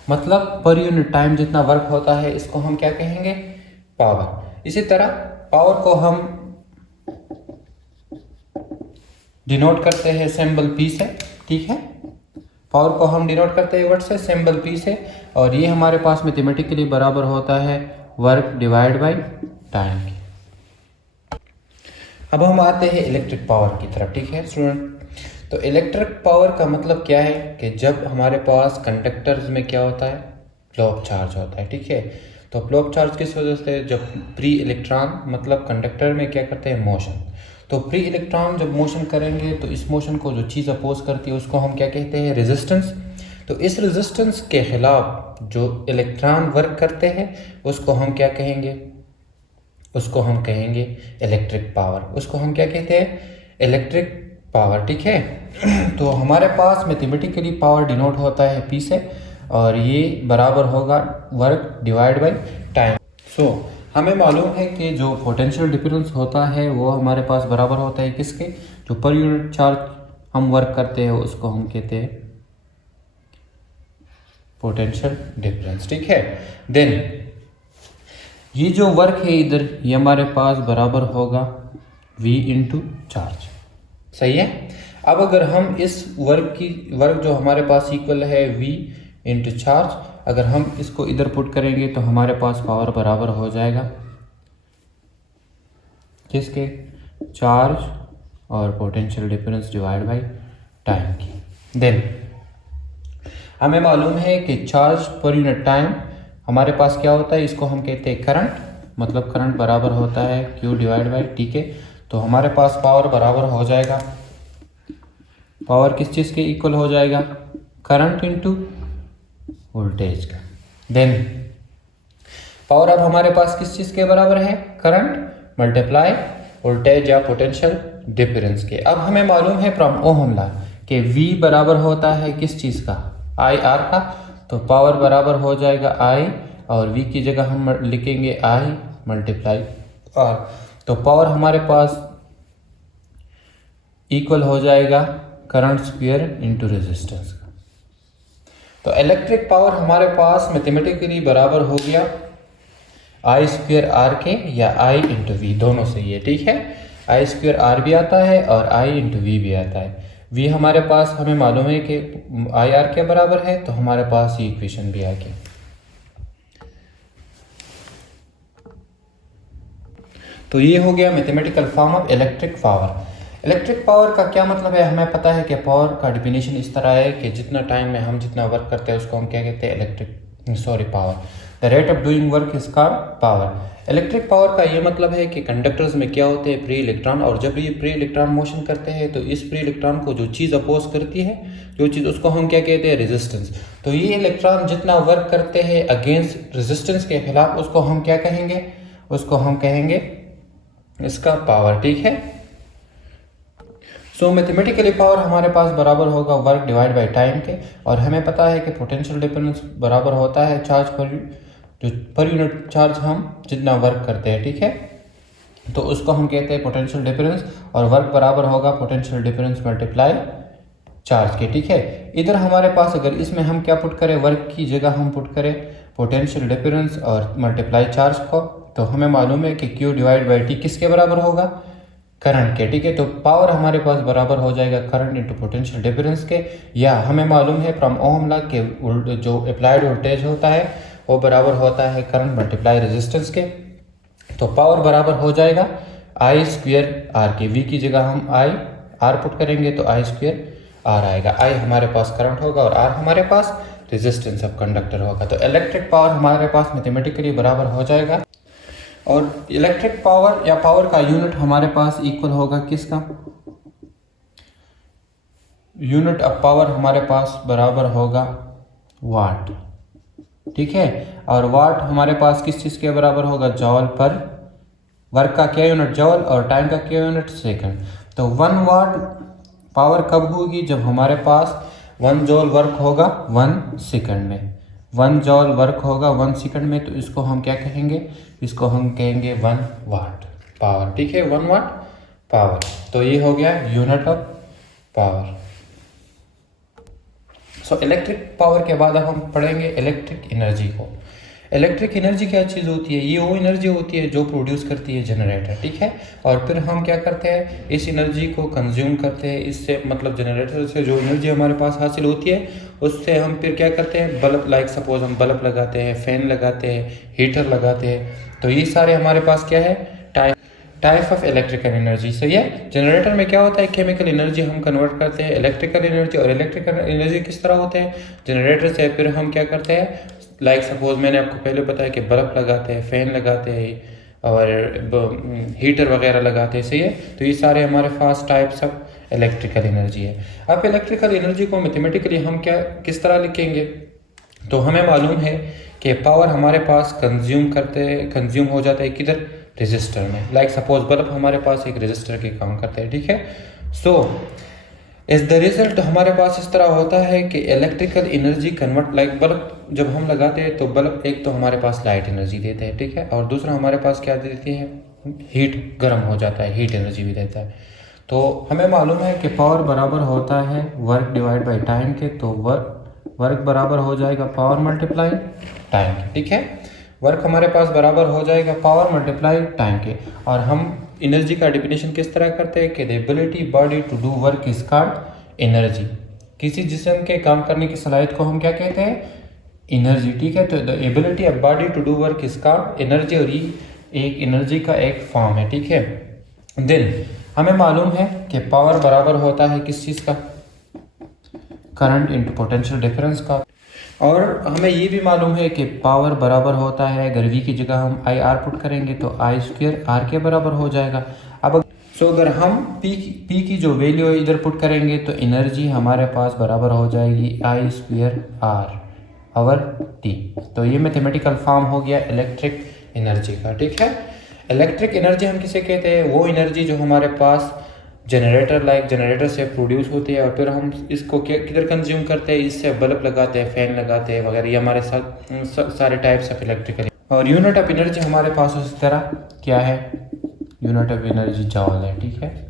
मतलब पर यूनिट टाइम जितना वर्क होता है इसको हम क्या कहेंगे, पावर। इसी तरह पावर को हम डिनोट करते हैं सिंबल P से, ठीक है। पावर को हम डिनोट करते हैं वर्ड से, सिंबल P से, और ये हमारे पास मैथमेटिकली बराबर होता है वर्क डिवाइड बाय टाइम। अब हम आते हैं इलेक्ट्रिक पावर की तरफ, ठीक है स्टूडेंट। तो इलेक्ट्रिक पावर का मतलब क्या है कि जब हमारे पास कंडक्टर्स में क्या होता है, फ्लो ऑफ चार्ज होता है, ठीक है। तो फ्लो ऑफ चार्ज किस वजह से, जब प्री इलेक्ट्रॉन मतलब कंडक्टर में क्या करते हैं, मोशन। तो प्री इलेक्ट्रॉन जब मोशन करेंगे तो इस मोशन को जो चीज़ अपोज करती है उसको हम क्या कहते हैं, रेजिस्टेंस। तो इस रेजिस्टेंस के खिलाफ जो इलेक्ट्रॉन वर्क करते हैं उसको हम क्या कहेंगे, उसको हम कहेंगे इलेक्ट्रिक पावर, उसको हम क्या कहते हैं, इलेक्ट्रिक पावर, ठीक है। तो हमारे पास मैथमेटिकली पावर डिनोट होता है P से, और ये बराबर होगा वर्क डिवाइड बाय टाइम। सो हमें मालूम है कि जो पोटेंशियल डिफरेंस होता है वो हमारे पास बराबर होता है किसके, जो पर यूनिट चार्ज हम वर्क करते हैं उसको हम कहते हैं पोटेंशियल डिफरेंस, ठीक है। देन ये जो वर्क है इधर, ये हमारे पास बराबर होगा V इंटू चार्ज, सही है। अब अगर हम इस वर्क जो हमारे पास इक्वल है V इंटू चार्ज, अगर हम इसको इधर पुट करेंगे तो हमारे पास पावर बराबर हो जाएगा किसके, चार्ज और potential difference divide by time की। देन हमें मालूम है कि चार्ज पर यूनिट टाइम हमारे पास क्या होता है, इसको हम कहते हैं करंट, मतलब करंट बराबर होता है Q डिवाइड बाय T के। तो हमारे पास पावर बराबर हो जाएगा पावर किस चीज़ के इक्वल हो जाएगा? करंट इंटू वोल्टेज का। देन पावर अब हमारे पास किस चीज़ के बराबर है? करंट मल्टीप्लाई वोल्टेज या पोटेंशियल डिफरेंस के। अब हमें मालूम है फ्रॉम ओहम लॉ कि V बराबर होता है किस चीज़ का? आई आर का। तो पावर बराबर हो जाएगा I, और V की जगह हम लिखेंगे I मल्टीप्लाई R। तो पावर हमारे पास इक्वल हो जाएगा करंट स्क्वायर इंटू रेजिस्टेंस का। तो इलेक्ट्रिक पावर हमारे पास मैथमेटिकली बराबर हो गया आई स्क्वायर आर के या आई इंटू वी, दोनों सही है, ठीक है। आई स्क्वायर आर भी आता है और आई इंटू वी भी आता है। वी हमारे पास हमें मालूम है कि आई आर के बराबर है, तो हमारे पास ये इक्वेशन भी आ गई। तो ये हो गया mathematical form of electric power. Electric power का क्या मतलब है? हमें पता है कि पावर का डिफिनीशन इस तरह है कि जितना टाइम में हम जितना वर्क करते हैं उसको हम क्या कहते हैं? Power. The rate of doing work is called power. Electric power का ये मतलब है कि कंडक्टर्स में क्या होते हैं? प्री इलेक्ट्रॉन, और जब ये प्री इलेक्ट्रॉन मोशन करते हैं तो इस प्री इलेक्ट्रॉन को जो चीज़ अपोज करती है, जो चीज़, उसको हम क्या कहते हैं? रेजिस्टेंस। तो ये इलेक्ट्रॉन जितना वर्क करते हैं अगेंस्ट रेजिस्टेंस के खिलाफ, उसको हम क्या कहेंगे? उसको हम कहेंगे इसका पावर, ठीक है। सो मैथमेटिकली पावर हमारे पास बराबर होगा वर्क डिवाइड बाय टाइम के, और हमें पता है कि पोटेंशियल डिफरेंस बराबर होता है चार्ज पर यूनिट चार्ज हम जितना वर्क करते हैं, ठीक है। तो उसको हम कहते हैं पोटेंशियल डिफरेंस, और वर्क बराबर होगा पोटेंशियल डिफरेंस मल्टीप्लाई चार्ज के, ठीक है। इधर हमारे पास अगर इसमें हम क्या पुट करें? वर्क की जगह हम पुट करें पोटेंशियल डिफरेंस और मल्टीप्लाई चार्ज को, तो हमें मालूम है कि Q डिवाइड बाई T किसके बराबर होगा? करंट के, ठीक है। तो पावर हमारे पास बराबर हो जाएगा करंट इंटू पोटेंशियल डिफरेंस के, या हमें मालूम है फ्रॉम ओहम लॉ के जो अप्लाइड वोल्टेज होता है वो बराबर होता है करंट मल्टीप्लाई रेजिस्टेंस के। तो पावर बराबर हो जाएगा आई स्क्वायर आर के। वी की जगह हम आई आर पुट करेंगे तो आई स्क्वायर आर आएगा। आई हमारे पास करंट होगा और आर हमारे पास रेजिस्टेंस ऑफ कंडक्टर होगा। तो इलेक्ट्रिक पावर हमारे पास मैथमेटिकली बराबर हो जाएगा, और इलेक्ट्रिक पावर या पावर का यूनिट हमारे पास इक्वल होगा किसका? यूनिट ऑफ पावर हमारे पास बराबर होगा वाट, ठीक है। और वाट हमारे पास किस चीज़ के बराबर होगा? जॉल पर। वर्क का क्या यूनिट? जॉल, और टाइम का क्या यूनिट? सेकंड। तो 1 वाट पावर कब होगी? जब हमारे पास 1 जॉल वर्क होगा 1 सेकंड में। 1 जॉल वर्क होगा 1 सेकंड में, तो इसको हम क्या कहेंगे? इसको हम कहेंगे 1 वाट पावर, ठीक है। 1 वाट पावर। तो ये हो गया unit of power. So electric power के बाद अब हम पढ़ेंगे इलेक्ट्रिक एनर्जी को। इलेक्ट्रिक एनर्जी क्या चीज़ होती है? ये वो एनर्जी होती है जो प्रोड्यूस करती है जनरेटर, ठीक है। और फिर हम क्या करते हैं? इस एनर्जी को कंज्यूम करते हैं। इससे मतलब जनरेटर से जो एनर्जी हमारे पास हासिल होती है उससे हम फिर क्या करते हैं? बल्ब, लाइक सपोज हम बल्ब लगाते हैं, फैन लगाते हैं, हीटर लगाते हैं। तो ये सारे हमारे पास क्या है? Type of electrical energy. सही है। जनरेटर में क्या होता है? केमिकल एनर्जी हम कन्वर्ट करते हैं इलेक्ट्रिकल एनर्जी। और इलेक्ट्रिकल एनर्जी किस तरह होते हैं? जनरेटर से फिर हम क्या करते हैं? लाइक सपोज मैंने आपको पहले बताया कि बल्ब लगाते हैं, फैन लगाते हैं और हीटर वगैरह लगाते हैं। सही है। तो ये सारे हमारे पास टाइप्स ऑफ इलेक्ट्रिकल एनर्जी है। अब इलेक्ट्रिकल एनर्जी को मैथमेटिकली हम किस तरह लिखेंगे? तो हमें मालूम है कि पावर हमारे पास कंज्यूम हो जाता है किधर? रेजिस्टर में। लाइक सपोज बल्ब हमारे पास एक रेजिस्टर के काम करते हैं, ठीक है। सो इस द रिजल्ट हमारे पास इस तरह होता है कि electrical energy convert, like bulb जब हम लगाते हैं तो बल्ब एक तो हमारे पास लाइट एनर्जी देते हैं, ठीक है, और दूसरा हमारे पास क्या देती है? हीट, गर्म हो जाता है, हीट एनर्जी भी देता है। तो हमें मालूम है कि पावर बराबर होता है वर्क डिवाइड बाई टाइम के। तो वर्क बराबर हो जाएगा पावर मल्टीप्लाई टाइम के, ठीक है। वर्क हमारे पास बराबर हो जाएगा पावर मल्टीप्लाई टाइम के। और हम एनर्जी का डिफिनेशन किस तरह करते हैं कि the ability body to do work is called energy. किसी जिस्म के काम करने की सलाहियत को हम क्या कहते हैं? एनर्जी, ठीक है। तो the ability of body to do work is called energy, और ये एक एनर्जी का एक फॉर्म है, ठीक है। देन हमें मालूम है कि पावर बराबर होता है किस चीज़ का? करंट इंटू पोटेंशियल डिफरेंस का। और हमें ये भी मालूम है कि पावर बराबर होता है, अगर वी की जगह हम आई आर पुट करेंगे तो आई स्क्वायर आर के बराबर हो जाएगा। अब सो अगर हम P की जो वैल्यू है इधर पुट करेंगे तो एनर्जी हमारे पास बराबर हो जाएगी I²R/T। तो ये मैथमेटिकल फॉर्म हो गया इलेक्ट्रिक एनर्जी का। ठीक है, इलेक्ट्रिक एनर्जी हम किसे कहते हैं? वो एनर्जी जो हमारे पास जनरेटर से प्रोड्यूस होती है और फिर हम इसको किधर कंज्यूम करते हैं? इससे बल्ब लगाते हैं, फैन लगाते हैं वगैरह। ये हमारे साथ सारे टाइप्स ऑफ इलेक्ट्रिकल। और यूनिट ऑफ एनर्जी हमारे पास उसी तरह क्या है? यूनिट ऑफ एनर्जी जॉल है। ठीक है।